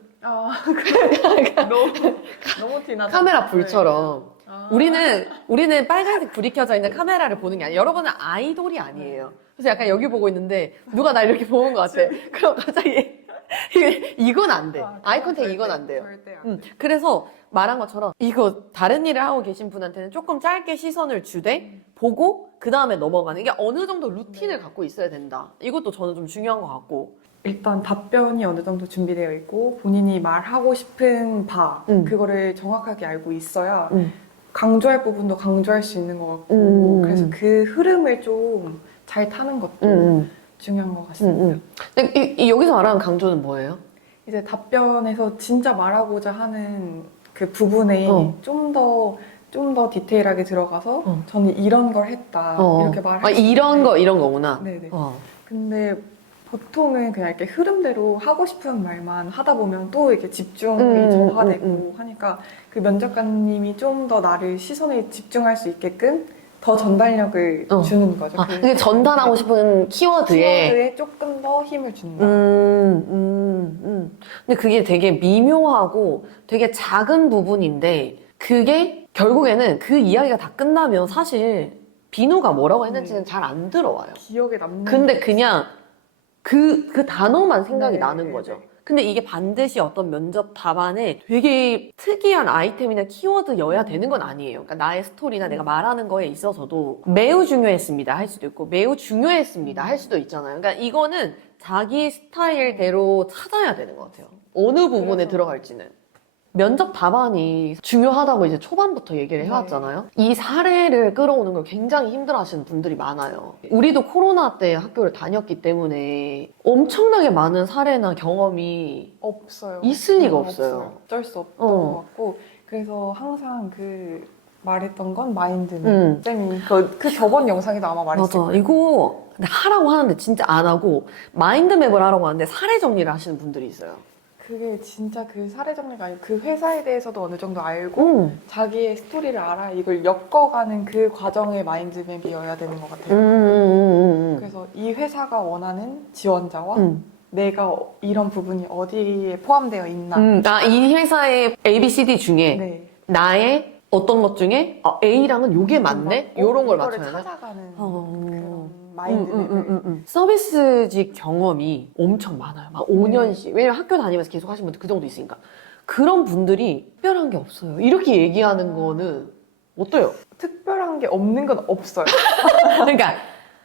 너무 티나죠. 카메라 불처럼 네. 우리는 빨간색 불이 켜져 있는 카메라를 보는 게 아니에요. 여러분은 아이돌이 아니에요. 그래서 약간 여기 보고 있는데 누가 날 이렇게 보는 것 같아. 그럼 갑자기 이건 안 돼. 아이 컨택 이건 안 돼요. 절대 안 돼. 그래서 말한 것처럼 이거 다른 일을 하고 계신 분한테는 조금 짧게 시선을 주되 보고 그 다음에 넘어가는 이게 어느 정도 루틴을 갖고 있어야 된다. 이것도 저는 좀 중요한 것 같고. 일단 답변이 어느 정도 준비되어 있고 본인이 말하고 싶은 바 그거를 정확하게 알고 있어야 강조할 부분도 강조할 수 있는 것 같고 그래서 그 흐름을 좀 잘 타는 것도 중요한 것 같습니다. 근데 여기서 말하는 강조는 뭐예요? 이제 답변에서 진짜 말하고자 하는 그 부분에 좀 더 디테일하게 들어가서 저는 이런 걸 했다 이렇게 말할 수 이런 거구나. 네네. 근데 보통은 그냥 이렇게 흐름대로 하고 싶은 말만 하다 보면 또 이렇게 집중이 저하되고 하니까 그 면접관님이 좀 더 나를 시선에 집중할 수 있게끔 더 전달력을 주는 거죠. 근데 전달하고 싶은 키워드에 조금 더 힘을 준다. 근데 그게 되게 미묘하고 되게 작은 부분인데 그게 결국에는 그 이야기가 다 끝나면 사실 비누가 뭐라고 했는지는 잘 안 들어와요. 기억에 남는. 근데 그냥 그 단어만 생각이 네, 나는 네, 거죠. 네. 근데 이게 반드시 어떤 면접 답안에 되게 특이한 아이템이나 키워드여야 되는 건 아니에요. 그러니까 나의 스토리나 내가 말하는 거에 있어서도 매우 중요했습니다 할 수도 있고 매우 중요했습니다 할 수도 있잖아요. 그러니까 이거는 자기 스타일대로 찾아야 되는 것 같아요. 어느 부분에 그래서. 들어갈지는. 면접 답안이 중요하다고 이제 초반부터 얘기를 해왔잖아요. 이 사례를 끌어오는 걸 굉장히 힘들어 하시는 분들이 많아요. 우리도 코로나 때 학교를 다녔기 때문에 엄청나게 많은 사례나 경험이 없어요. 있을 리가 없어요. 어쩔 수 없던 것 같고 그래서 항상 그 말했던 건 마인드맵. 쌤이 그 저번 영상에도 아마 말했을 맞아. 이거 하라고 하는데 진짜 안 하고 마인드맵을 하라고 하는데 사례 정리를 하시는 분들이 있어요. 그게 진짜 그 사례 정리가 아니고 그 회사에 대해서도 어느 정도 알고 자기의 스토리를 알아 이걸 엮어가는 그 과정의 마인드맵이어야 되는 것 같아요. 그래서 이 회사가 원하는 지원자와 내가 이런 부분이 어디에 포함되어 있나. 이 회사의 A, B, C, D 중에 네. 나의 어떤 것 중에 A랑은 요게 맞네? 요런 걸 이거를 맞춰야 돼? 찾아가는 어. 그런 마인드 맵을. 서비스직 경험이 엄청 많아요. 막 5년씩. 왜냐면 학교 다니면서 계속 하신 분들 그 정도 있으니까. 그런 분들이 특별한 게 없어요. 이렇게 얘기하는 거는 어때요? 특별한 게 없는 건 없어요. 그러니까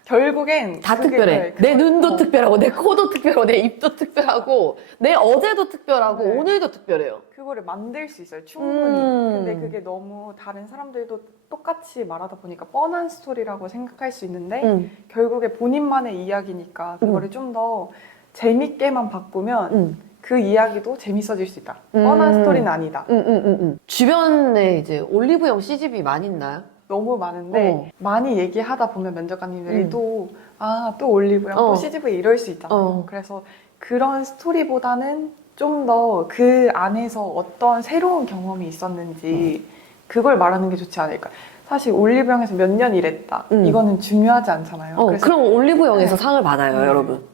결국엔 다 그게 특별해. 내 눈도 특별하고, 내 코도 특별하고, 내 입도 특별하고, 내 어제도 특별하고, 네. 오늘도 특별해요. 그거를 만들 수 있어요, 충분히. 근데 그게 너무 다른 사람들도 똑같이 말하다 보니까 뻔한 스토리라고 생각할 수 있는데 결국에 본인만의 이야기니까 그거를 좀 더 재밌게만 바꾸면 그 이야기도 재밌어질 수 있다. 뻔한 스토리는 아니다. 주변에 이제 올리브영 CGV 많이 있나요? 너무 많은데 많이 얘기하다 보면 면접관님들이 또 올리브영 또 CGV 이럴 수 있잖아요. 그래서 그런 스토리보다는 좀 더 그 안에서 어떤 새로운 경험이 있었는지 그걸 말하는 게 좋지 않을까. 사실 올리브영에서 몇 년 일했다. 이거는 중요하지 않잖아요. 그래서 그럼 올리브영에서 네. 상을 받아요, 여러분.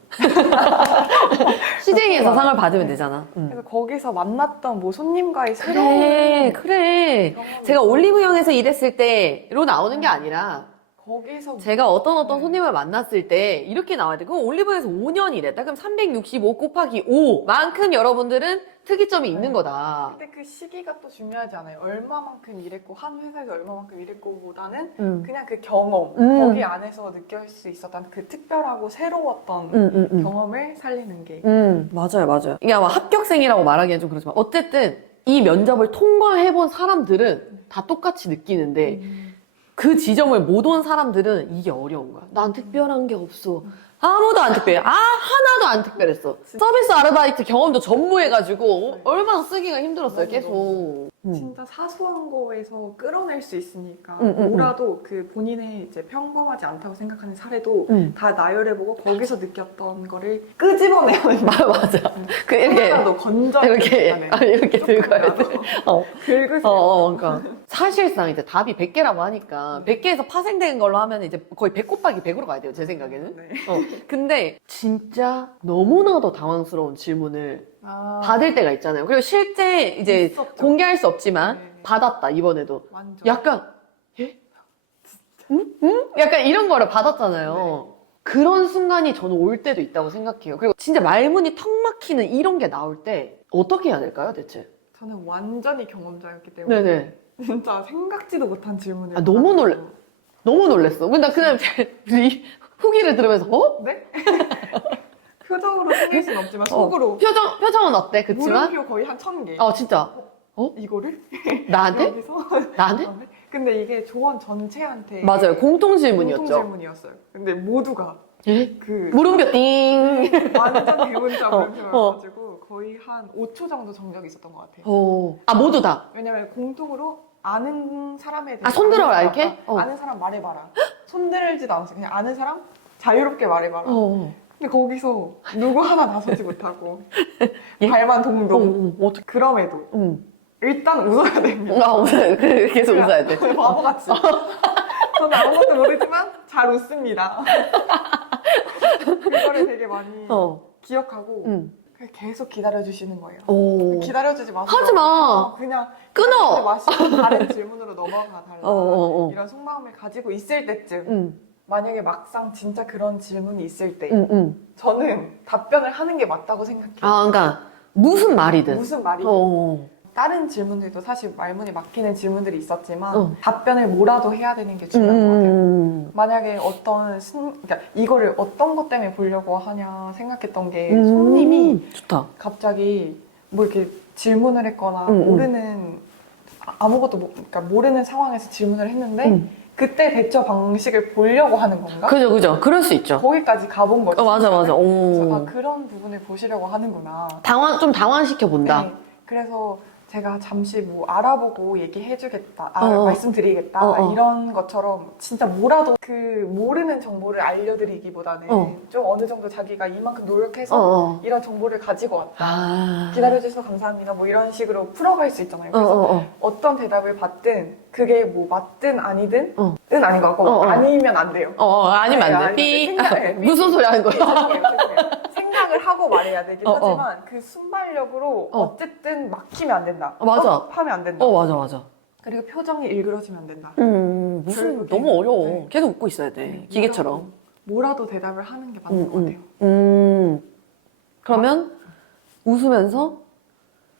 CJ에서 상을 받으면 되잖아. 그래서 거기서 만났던 뭐 손님과의 새로운 그래. 경험이 제가 올리브영에서 일했을 때로 나오는 게 아니라 거기서 제가 어떤 손님을 만났을 때 이렇게 나와야 돼. 그럼 올리브영에서 5년 일했다. 그럼 365 곱하기 5만큼 여러분들은 특이점이 있는 거다. 근데 그 시기가 또 중요하지 않아요. 얼마만큼 일했고 한 회사에서 얼마만큼 일했고 보다는 그냥 그 경험 거기 안에서 느낄 수 있었던 그 특별하고 새로웠던 경험을 살리는 게 맞아요. 이게 아마 합격생이라고 말하기엔 좀 그렇지만 어쨌든 이 면접을 통과해본 사람들은 다 똑같이 느끼는데 그 지점을 못 온 사람들은 이게 어려운 거야. 난 특별한 게 없어. 아무도 안 특별해. 하나도 안 특별했어. 서비스 아르바이트 경험도 전무해가지고 얼마나 쓰기가 힘들었어요, 계속. 진짜 사소한 거에서 끌어낼 수 있으니까 뭐라도 그 본인의 이제 평범하지 않다고 생각하는 사례도 다 나열해보고 거기서 느꼈던 거를 끄집어내는 맞아. 이렇게 하나라도 건져 이렇게 들고 해야 돼. 긁으세요. 그러니까 사실상 이제 답이 100개라고 하니까 100개에서 파생된 걸로 하면 이제 거의 100 곱하기 100으로 가야 돼요, 제 생각에는. 네. 근데 진짜 너무나도 당황스러운 질문을 받을 때가 있잖아요. 그리고 실제 이제 있었죠. 공개할 수 없지만 네. 받았다, 이번에도. 완전. 약간 예? 응? 약간 이런 거를 받았잖아요. 그런 순간이 저는 올 때도 있다고 생각해요. 그리고 진짜 말문이 턱 막히는 이런 게 나올 때 어떻게 해야 될까요, 대체? 저는 완전히 경험자였기 때문에 네네. 진짜 생각지도 못한 질문을 너무 받았어요. 너무 놀랬어. 근데 나 그냥 이 후기를 들으면서 네? 표정으로 숨길 순 없지만 속으로 표정은 어때? 그치만 물음표 거의 한 1000개. 진짜 이거를? 나한테? 여기서? 나한테? 근데 이게 조원 전체한테 맞아요. 공통 질문이었죠. 공통 질문이었어요. 근데 모두가 예? 그 물음표 띵. 완전 대문자 어, 물음표여가지고 거의 한 5초 정도 정적이 있었던 것 같아요. 모두 다. 왜냐면 공통으로 아는 사람에 대해서 손들어 아는 이렇게? 사람, 아는 사람 말해봐라. 손들지도 않았어요. 그냥 아는 사람 자유롭게 말해봐라. 근데 거기서 누구 하나 나서지 못하고 예? 발만 동동. 어떻게? 그럼에도 일단 웃어야 됩니다. 웃어야 돼. 계속 웃어야 돼. 바보같이. 저는 아무것도 모르지만 잘 웃습니다. 그거를 되게 많이 기억하고 계속 기다려주시는 거예요. 기다려주지 마세요. 하지 마. 그냥 끊어. 마시고 다른 질문으로 넘어가 달라. 이런 속마음을 가지고 있을 때쯤 만약에 막상 진짜 그런 질문이 있을 때 저는 답변을 하는 게 맞다고 생각해요. 그러니까 무슨 말이든. 무슨 말이든. 다른 질문들도 사실 말문이 막히는 질문들이 있었지만 답변을 뭐라도 해야 되는 게 중요한 것 같아요. 만약에 그러니까 이거를 어떤 것 때문에 보려고 하냐 생각했던 게 손님이 좋다. 갑자기 뭐 이렇게 질문을 했거나 모르는 아무것도 그러니까 모르는 상황에서 질문을 했는데 그때 대처 방식을 보려고 하는 건가? 그죠. 그럴 수 있죠. 거기까지 가본 거죠. 맞아. 그래서 그런 부분을 보시려고 하는구나. 좀 당황시켜 본다. 네. 그래서 제가 잠시 뭐 알아보고 얘기해주겠다, 말씀드리겠다 이런 것처럼 진짜 뭐라도 그 모르는 정보를 알려드리기보다는 좀 어느 정도 자기가 이만큼 노력해서 이런 정보를 가지고 왔다. 기다려주셔서 감사합니다. 뭐 이런 식으로 풀어갈 수 있잖아요. 그래서 어떤 대답을 받든 그게 뭐 맞든 아니든 은 아닌 것 같고 아니면 안 돼요. 아니면 안 돼. 삐. 무슨 소리 하는 거야? 죄송해요. 생각을 하고 하고 말해야 되긴 어, 하지만 그 순발력으로 어쨌든 막히면 안 된다. 맞아. 하면 안 된다. 맞아. 그리고 표정이 일그러지면 안 된다. 무슨 결국에, 너무 어려워. 네. 계속 웃고 있어야 돼. 네, 기계처럼. 뭐라도 대답을 하는 게 맞는 것 같아요. 그러면 웃으면서,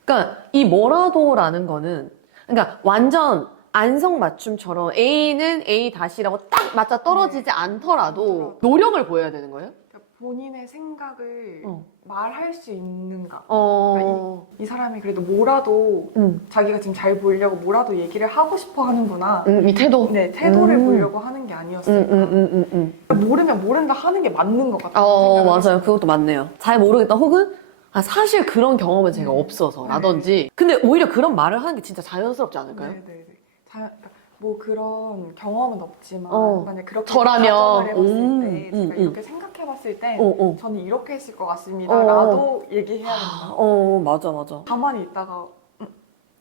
그러니까 이 뭐라도라는 거는, 그러니까 완전 안성맞춤처럼 A는 A 다시라고 딱 맞아 떨어지지 않더라도 노력을 보여야 되는 거예요? 그러니까 본인의 생각을 어. 말할 수 있는가. 어, 이 사람이 그래도 뭐라도 자기가 지금 잘 보이려고 뭐라도 얘기를 하고 싶어 하는구나. 이 태도? 네, 태도를 보려고 하는 게 아니었을까. 모르면 모른다 하는 게 맞는 것 같아요. 맞아요. 그것도 맞네요. 잘 모르겠다. 혹은, 사실 그런 경험은 제가 없어서, 라든지. 근데 오히려 그런 말을 하는 게 진짜 자연스럽지 않을까요? 네네네. 그러니까 뭐 그런 경험은 없지만 만약 그렇게 저라면, 가정을 해봤을 때 제가 이렇게 생각해봤을 때 저는 이렇게 했을 것 같습니다. 라도 얘기해야 된다. 맞아. 가만히 있다가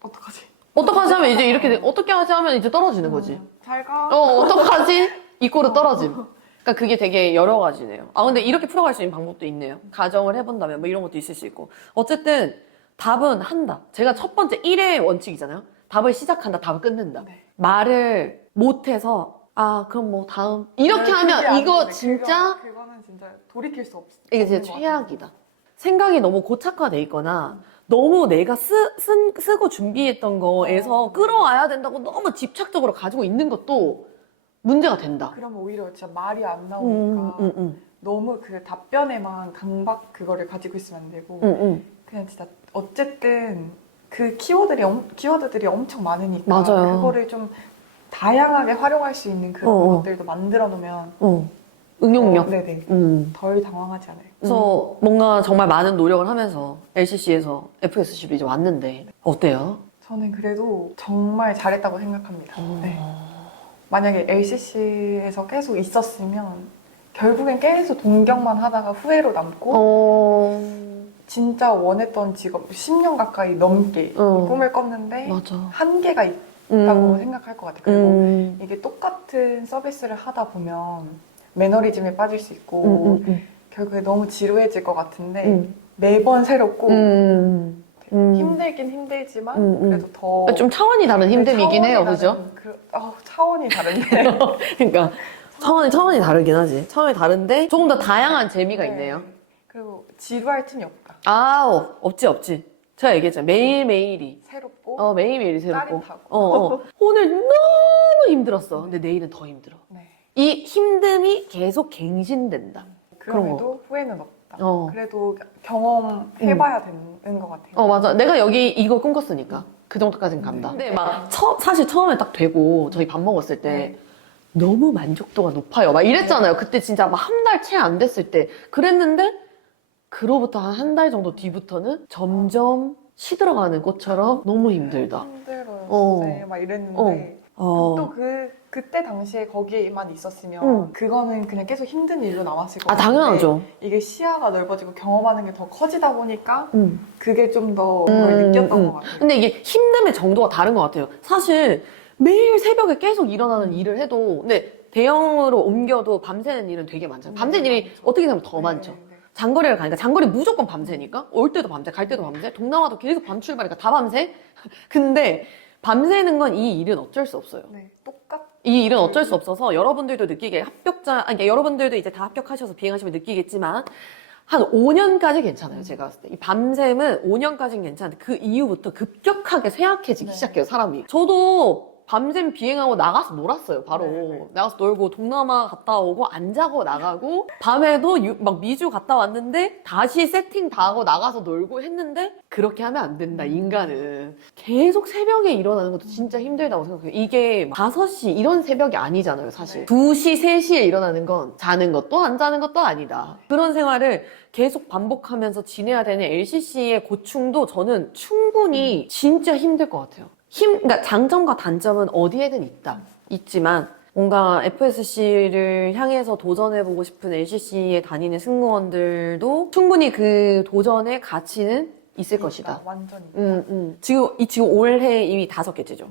어떡하지? 어떡하지 하면 이제 이렇게, 어떻게 하지 하면 이제 떨어지는 거지. 잘 가. 어떡하지? 이꼬르 떨어짐. 그러니까 그게 되게 여러 가지네요. 근데 이렇게 풀어갈 수 있는 방법도 있네요. 가정을 해본다면 뭐 이런 것도 있을 수 있고. 어쨌든 답은 한다. 제가 첫 번째 1의 원칙이잖아요. 답을 시작한다, 답을 끊는다. 네. 말을 못해서 그럼 뭐 다음 이렇게 그게 하면 안 이거 돼. 진짜 그거는 진짜 돌이킬 수 없어. 이게 진짜 최악이다. 생각이 너무 고착화돼 있거나 너무 내가 쓰고 준비했던 거에서 끌어와야 된다고 너무 집착적으로 가지고 있는 것도 문제가 된다. 그러면 오히려 진짜 말이 안 나오니까 너무 그 답변에만 강박 그거를 가지고 있으면 안 되고 그냥 진짜 어쨌든 그 키워드들이 엄청 많으니까 맞아요. 그거를 좀 다양하게 활용할 수 있는 그런 것들도 만들어 놓으면 응용력. 네네. 덜 당황하지 않아요. 그래서 뭔가 정말 많은 노력을 하면서 LCC에서 FSC로 이제 왔는데 어때요? 저는 그래도 정말 잘했다고 생각합니다. 네. 만약에 LCC에서 계속 있었으면 결국엔 계속 동경만 하다가 후회로 남고 진짜 원했던 직업 10년 가까이 넘게 꿈을 꿨는데 맞아. 한계가 있다고 생각할 것 같아요. 그리고 이게 똑같은 서비스를 하다 보면 매너리즘에 빠질 수 있고 결국에 너무 지루해질 것 같은데 매번 새롭고 힘들긴 힘들지만 그래도 더 좀 차원이 다른 힘듦이긴 해요, 그죠? 차원이 다른데 그러니까 차원이 다르긴 하지. 차원이 다른데 조금 더 다양한 재미가 네. 있네요. 그리고 지루할 틈이 없다. 없지. 제가 얘기했잖아요. 매일매일이. 새롭고 매일매일이 새롭고. 짜릿하고. 오늘 너무 힘들었어. 근데 내일은 더 힘들어. 네. 이 힘듦이 계속 갱신된다. 그럼에도 후회는 없다. 어. 그래도 경험해봐야 되는 것 같아요. 맞아. 내가 여기 이거 꿈꿨으니까. 그 정도까지는 간다. 근데 막, 사실 처음에 딱 되고, 저희 밥 먹었을 때, 네. 너무 만족도가 높아요. 막 이랬잖아요. 그때 진짜 막 한 달 채 안 됐을 때. 그랬는데, 그로부터 한 달 정도 뒤부터는 점점 시들어가는 꽃처럼 너무 힘들다. 힘들어요. 진짜 막 이랬는데. 또 그때 당시에 거기에만 있었으면 그거는 그냥 계속 힘든 일로 남았을 것 같은데 당연하죠. 이게 시야가 넓어지고 경험하는 게 더 커지다 보니까 그게 좀 더 느꼈던 것 같아요. 근데 이게 힘듦의 정도가 다른 것 같아요. 사실 매일 새벽에 계속 일어나는 일을 해도, 근데 대형으로 옮겨도 밤새는 일은 되게 많잖아요. 밤새는 일이 어떻게 보면 더 많죠. 장거리를 가니까 장거리 무조건 밤새니까 올 때도 밤새, 갈 때도 밤새, 동남아도 계속 밤 출발이니까 다 밤새. 근데 밤새는 건 이 일은 어쩔 수 없어요. 네, 이 일은 어쩔 수 없어서 여러분들도 느끼게 그러니까 여러분들도 이제 다 합격하셔서 비행하시면 느끼겠지만 한 5년까지 괜찮아요. 제가 봤을 때. 이 밤샘은 5년까지는 괜찮은데 그 이후부터 급격하게 쇠약해지기 시작해요, 사람이. 저도 밤샘 비행하고 나가서 놀았어요, 바로. 나가서 놀고 동남아 갔다 오고 안 자고 나가고 밤에도 막 미주 갔다 왔는데 다시 세팅 다 하고 나가서 놀고 했는데 그렇게 하면 안 된다, 인간은. 계속 새벽에 일어나는 것도 진짜 힘들다고 생각해요. 이게 5시 이런 새벽이 아니잖아요, 사실. 2시, 3시에 일어나는 건 자는 것도 안 자는 것도 아니다. 그런 생활을 계속 반복하면서 지내야 되는 LCC의 고충도 저는 충분히 진짜 힘들 것 같아요. 그러니까 장점과 단점은 어디에든 있지만 뭔가 FSC를 향해서 도전해보고 싶은 LCC에 다니는 승무원들도 충분히 그 도전의 가치는 있을 것이다. 완전히. 지금 올해 이미 5개째죠.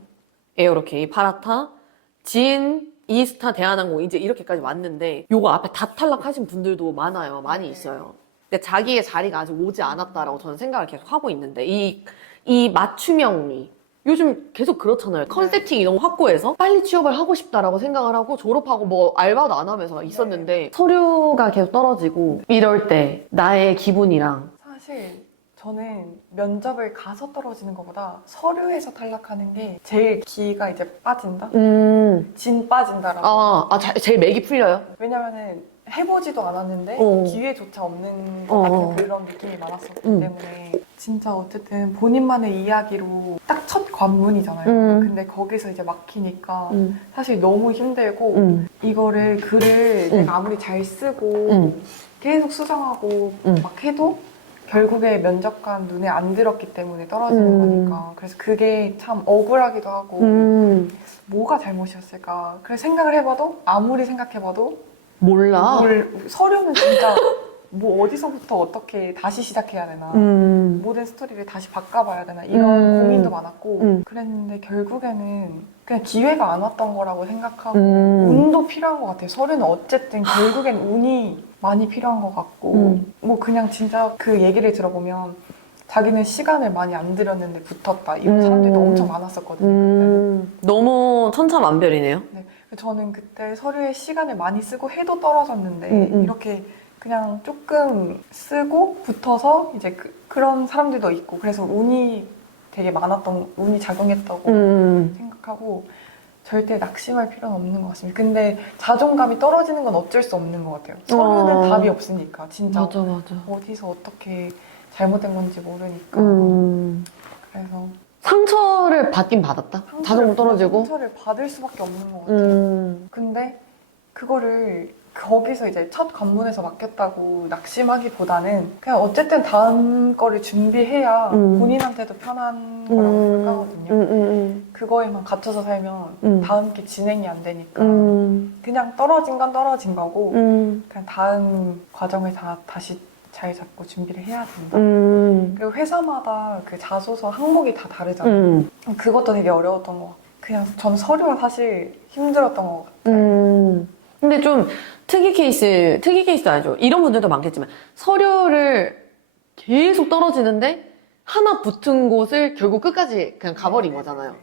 에어로케이, 파라타, 진, 이스타, 대한항공 이제 이렇게까지 왔는데 요거 앞에 다 탈락하신 분들도 많아요. 많이 있어요. 근데 자기의 자리가 아직 오지 않았다라고 저는 생각을 계속 하고 있는데, 이 맞춤형이 요즘 계속 그렇잖아요. 컨셉팅이 너무 확고해서 빨리 취업을 하고 싶다라고 생각을 하고 졸업하고 뭐 알바도 안 하면서 있었는데 서류가 계속 떨어지고 이럴 때 나의 기분이랑 사실 저는 면접을 가서 떨어지는 것보다 서류에서 탈락하는 게 제일 기가 이제 빠진다? 진 빠진다라고. 제일 맥이 풀려요. 왜냐면은 해보지도 않았는데 기회조차 없는 것 같은 그런 느낌이 많았었기 때문에 진짜 어쨌든 본인만의 이야기로 딱 첫 관문이잖아요. 근데 거기서 이제 막히니까 사실 너무 힘들고 이거를 글을 내가 아무리 잘 쓰고 계속 수정하고 막 해도 결국에 면접관 눈에 안 들었기 때문에 떨어지는 거니까 그래서 그게 참 억울하기도 하고 뭐가 잘못이었을까 그래서 생각을 해봐도 아무리 생각해봐도 몰라. 서류는 진짜 뭐 어디서부터 어떻게 다시 시작해야 되나 모든 스토리를 다시 바꿔봐야 되나 이런 고민도 많았고 그랬는데 결국에는 그냥 기회가 안 왔던 거라고 생각하고 운도 필요한 것 같아요. 서류는 어쨌든 결국엔 운이 많이 필요한 것 같고 뭐 그냥 진짜 그 얘기를 들어보면 자기는 시간을 많이 안 들였는데 붙었다 이런 사람들도 엄청 많았었거든요. 너무 천차만별이네요. 네. 저는 그때 서류에 시간을 많이 쓰고 해도 떨어졌는데 이렇게 그냥 조금 쓰고 붙어서 이제 그런 사람들도 있고 그래서 운이 되게 많았던 운이 작용했다고 생각하고 절대 낙심할 필요는 없는 것 같습니다. 근데 자존감이 떨어지는 건 어쩔 수 없는 것 같아요. 서류는 답이 없으니까 진짜 맞아. 어디서 어떻게 잘못된 건지 모르니까 그래서 상처를 받긴 받았다. 자존감 떨어지고. 상처를 받을 수밖에 없는 것 같아요. 근데 그거를 거기서 이제 첫 관문에서 맡겼다고 낙심하기보다는 그냥 어쨌든 다음 거를 준비해야 본인한테도 편한 거라고 생각하거든요. 그거에만 갇혀서 살면 다음 게 진행이 안 되니까 그냥 떨어진 건 떨어진 거고 그냥 다음 과정을 다시 잘 잡고 준비를 해야 된다. 그리고 회사마다 그 자소서 항목이 다 다르잖아요. 그것도 되게 어려웠던 것 같아요. 그냥 전 서류가 사실 힘들었던 것 같아요. 근데 좀 특이 케이스도 아니죠. 이런 분들도 많겠지만 서류를 계속 떨어지는데 하나 붙은 곳을 결국 끝까지 그냥 가버린 거잖아요.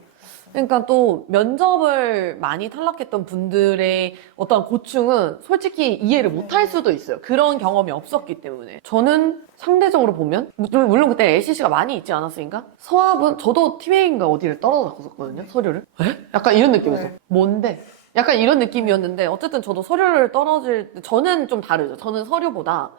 그러니까 또 면접을 많이 탈락했던 분들의 어떤 고충은 솔직히 이해를 못할 수도 있어요. 그런 경험이 없었기 때문에. 저는 상대적으로 보면 물론 그때 LCC가 많이 있지 않았으니까 서합은 저도 TA인가 어디를 떨어졌거든요. 서류를. 에? 약간 이런 느낌이었어. 뭔데? 약간 이런 느낌이었는데 어쨌든 저도 서류를 떨어질 때 저는 좀 다르죠. 저는 서류보다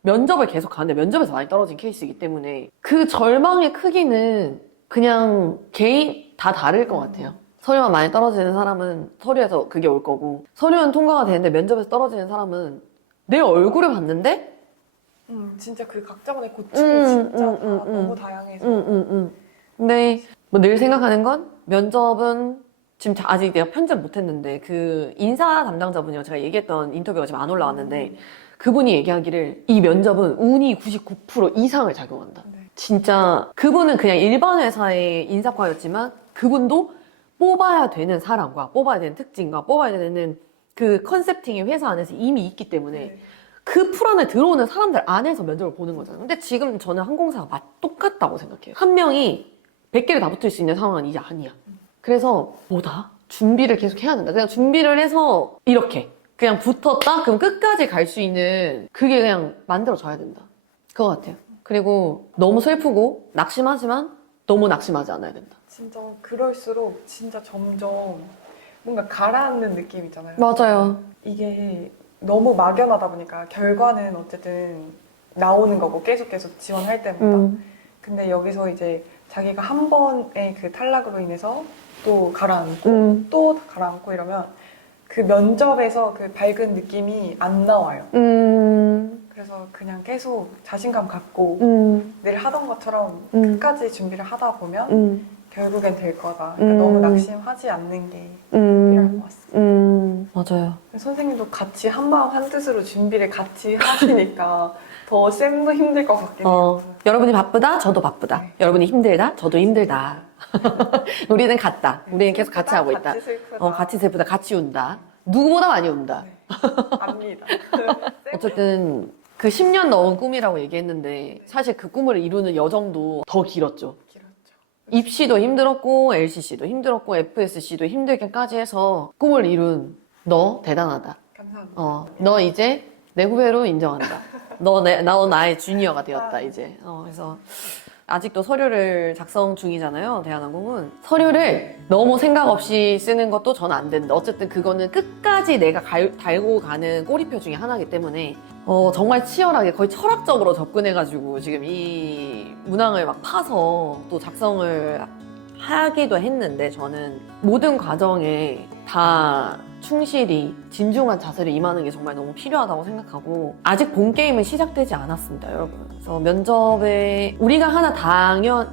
면접을 계속 가는데 면접에서 많이 떨어진 케이스이기 때문에 그 절망의 크기는 그냥 개인 다 다를 것 같아요. 서류만 많이 떨어지는 사람은 서류에서 그게 올 거고 서류는 통과가 되는데 면접에서 떨어지는 사람은 내 얼굴을 봤는데 진짜 그 각자만의 고충이 진짜 다 너무 다양해서 근데 뭐 늘 생각하는 건 면접은 지금 아직 내가 편집 못했는데 그 인사 담당자분이랑 제가 얘기했던 인터뷰가 지금 안 올라왔는데 그분이 얘기하기를 이 면접은 운이 99% 이상을 작용한다. 진짜 그분은 그냥 일반 회사의 인사과였지만 그분도 뽑아야 되는 사람과 뽑아야 되는 특징과 뽑아야 되는 그 컨셉팅이 회사 안에서 이미 있기 때문에 그 풀 안에 들어오는 사람들 안에서 면접을 보는 거잖아요. 근데 지금 저는 항공사가 똑같다고 생각해요. 한 명이 100개를 다 붙을 수 있는 상황은 이제 아니야. 그래서 뭐다? 준비를 계속 해야 된다. 그냥 준비를 해서 이렇게 그냥 붙었다? 그럼 끝까지 갈 수 있는 그게 그냥 만들어져야 된다. 그거 같아요. 그리고 너무 슬프고 낙심하지만 너무 낙심하지 않아야 된다. 진짜 그럴수록 진짜 점점 뭔가 가라앉는 느낌 있잖아요. 맞아요. 이게 너무 막연하다 보니까 결과는 어쨌든 나오는 거고 계속 지원할 때마다 근데 여기서 이제 자기가 한 번의 그 탈락으로 인해서 또 가라앉고 또 가라앉고 이러면 그 면접에서 그 밝은 느낌이 안 나와요. 그래서 그냥 계속 자신감 갖고 늘 하던 것처럼 끝까지 준비를 하다 보면 결국엔 될 거다. 그러니까 너무 낙심하지 않는 게 필요할 것 같습니다. 맞아요. 선생님도 같이 한마음 한뜻으로 준비를 같이 하시니까 더 쌤도 힘들 것 같긴 해요. 여러분이 바쁘다? 저도 바쁘다. 네. 여러분이 힘들다? 저도 힘들다. 우리는 같다. 우리는 계속 같이 하고 있다. 같이 슬프다. 같이 슬프다. 같이 운다. 누구보다 많이 운다. 네. 압니다. 어쨌든 그 10년 넘은 꿈이라고 얘기했는데 사실 그 꿈을 이루는 여정도 더 길었죠. 길었죠. 입시도 힘들었고 LCC도 힘들었고 FSC도 힘들게까지 해서 꿈을 이룬 너 대단하다. 감사합니다. 너 이제 내 후배로 인정한다. 너 나의 주니어가 되었다 이제. 그래서 아직도 서류를 작성 중이잖아요. 대한항공은 서류를 너무 생각 없이 쓰는 것도 저는 안 된다. 어쨌든 그거는 끝까지 내가 달고 가는 꼬리표 중에 하나이기 때문에 정말 치열하게 거의 철학적으로 접근해가지고 지금 이 문항을 막 파서 또 작성을 하기도 했는데 저는 모든 과정에 다 충실히 진중한 자세를 임하는 게 정말 너무 필요하다고 생각하고 아직 본 게임은 시작되지 않았습니다, 여러분. 그래서 면접에 우리가 하나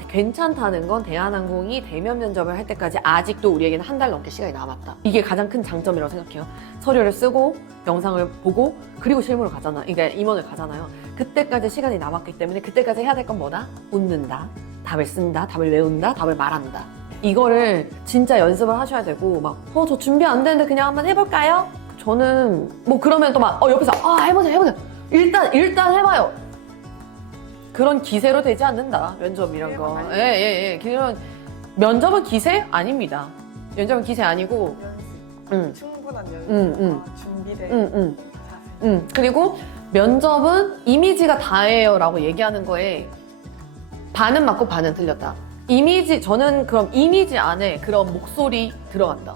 괜찮다는 건 대한항공이 대면 면접을 할 때까지 아직도 우리에게는 한 달 넘게 시간이 남았다. 이게 가장 큰 장점이라고 생각해요. 서류를 쓰고 영상을 보고 그리고 실무를 가잖아. 그러니까 임원을 가잖아요. 그때까지 시간이 남았기 때문에 그때까지 해야 될 건 뭐다? 웃는다. 답을 쓴다. 답을 외운다. 답을 말한다. 이거를 진짜 연습을 하셔야 되고 막 저 준비 안 되는데 그냥 한번 해볼까요? 저는 뭐 그러면 또 막 옆에서 해보자 일단 해봐요. 그런 기세로 되지 않는다. 면접 이런 거. 예. 그런 면접은 기세 아닙니다. 면접은 기세 아니고 연습. 충분한 연습. 준비된 자세. 그리고 면접은 이미지가 다예요라고 얘기하는 거에 반은 맞고 반은 틀렸다. 저는 그럼 이미지 안에 그런 목소리 들어간다.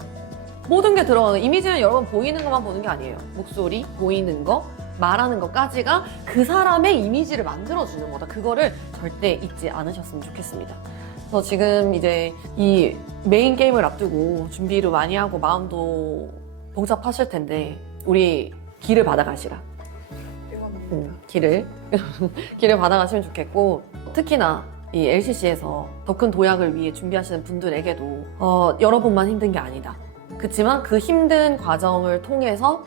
모든 게 들어가는 이미지는 여러분 보이는 것만 보는 게 아니에요. 목소리, 보이는 거, 말하는 것까지가 그 사람의 이미지를 만들어주는 거다. 그거를 절대 잊지 않으셨으면 좋겠습니다. 그래서 지금 이제 이 메인 게임을 앞두고 준비를 많이 하고 마음도 복잡하실 텐데 우리 길을 받아가시라. 길을 받아가시면 좋겠고 특히나 이 LCC에서 더 큰 도약을 위해 준비하시는 분들에게도 여러분만 힘든 게 아니다. 그렇지만 그 힘든 과정을 통해서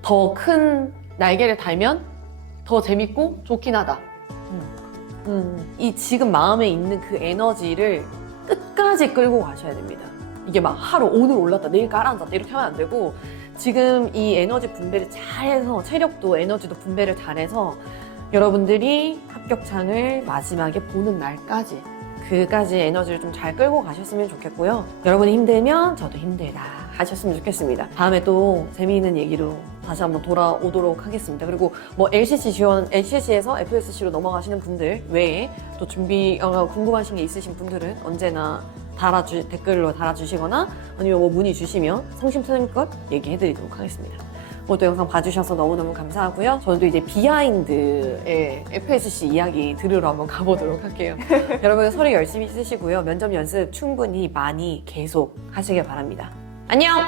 더 큰 날개를 달면 더 재밌고 좋긴 하다. 이 지금 마음에 있는 그 에너지를 끝까지 끌고 가셔야 됩니다. 이게 막 오늘 올랐다 내일 가라앉았다 이렇게 하면 안 되고 지금 이 에너지 분배를 잘해서 체력도 에너지도 분배를 잘해서 여러분들이 합격장을 마지막에 보는 날까지 그까지 에너지를 좀 잘 끌고 가셨으면 좋겠고요. 여러분이 힘들면 저도 힘들다 하셨으면 좋겠습니다. 다음에 또 재미있는 얘기로 다시 한번 돌아오도록 하겠습니다. 그리고 뭐 LCC에서 FSC로 넘어가시는 분들 외에 또 궁금하신 게 있으신 분들은 언제나 댓글로 달아주시거나 아니면 뭐 문의 주시면 성심성의껏 얘기해드리도록 하겠습니다. 오늘도 영상 봐주셔서 너무너무 감사하고요. 저는 또 이제 비하인드의 FSC 이야기 들으러 한번 가보도록 할게요. 여러분 서류 열심히 쓰시고요. 면접 연습 충분히 많이 계속 하시길 바랍니다. 안녕!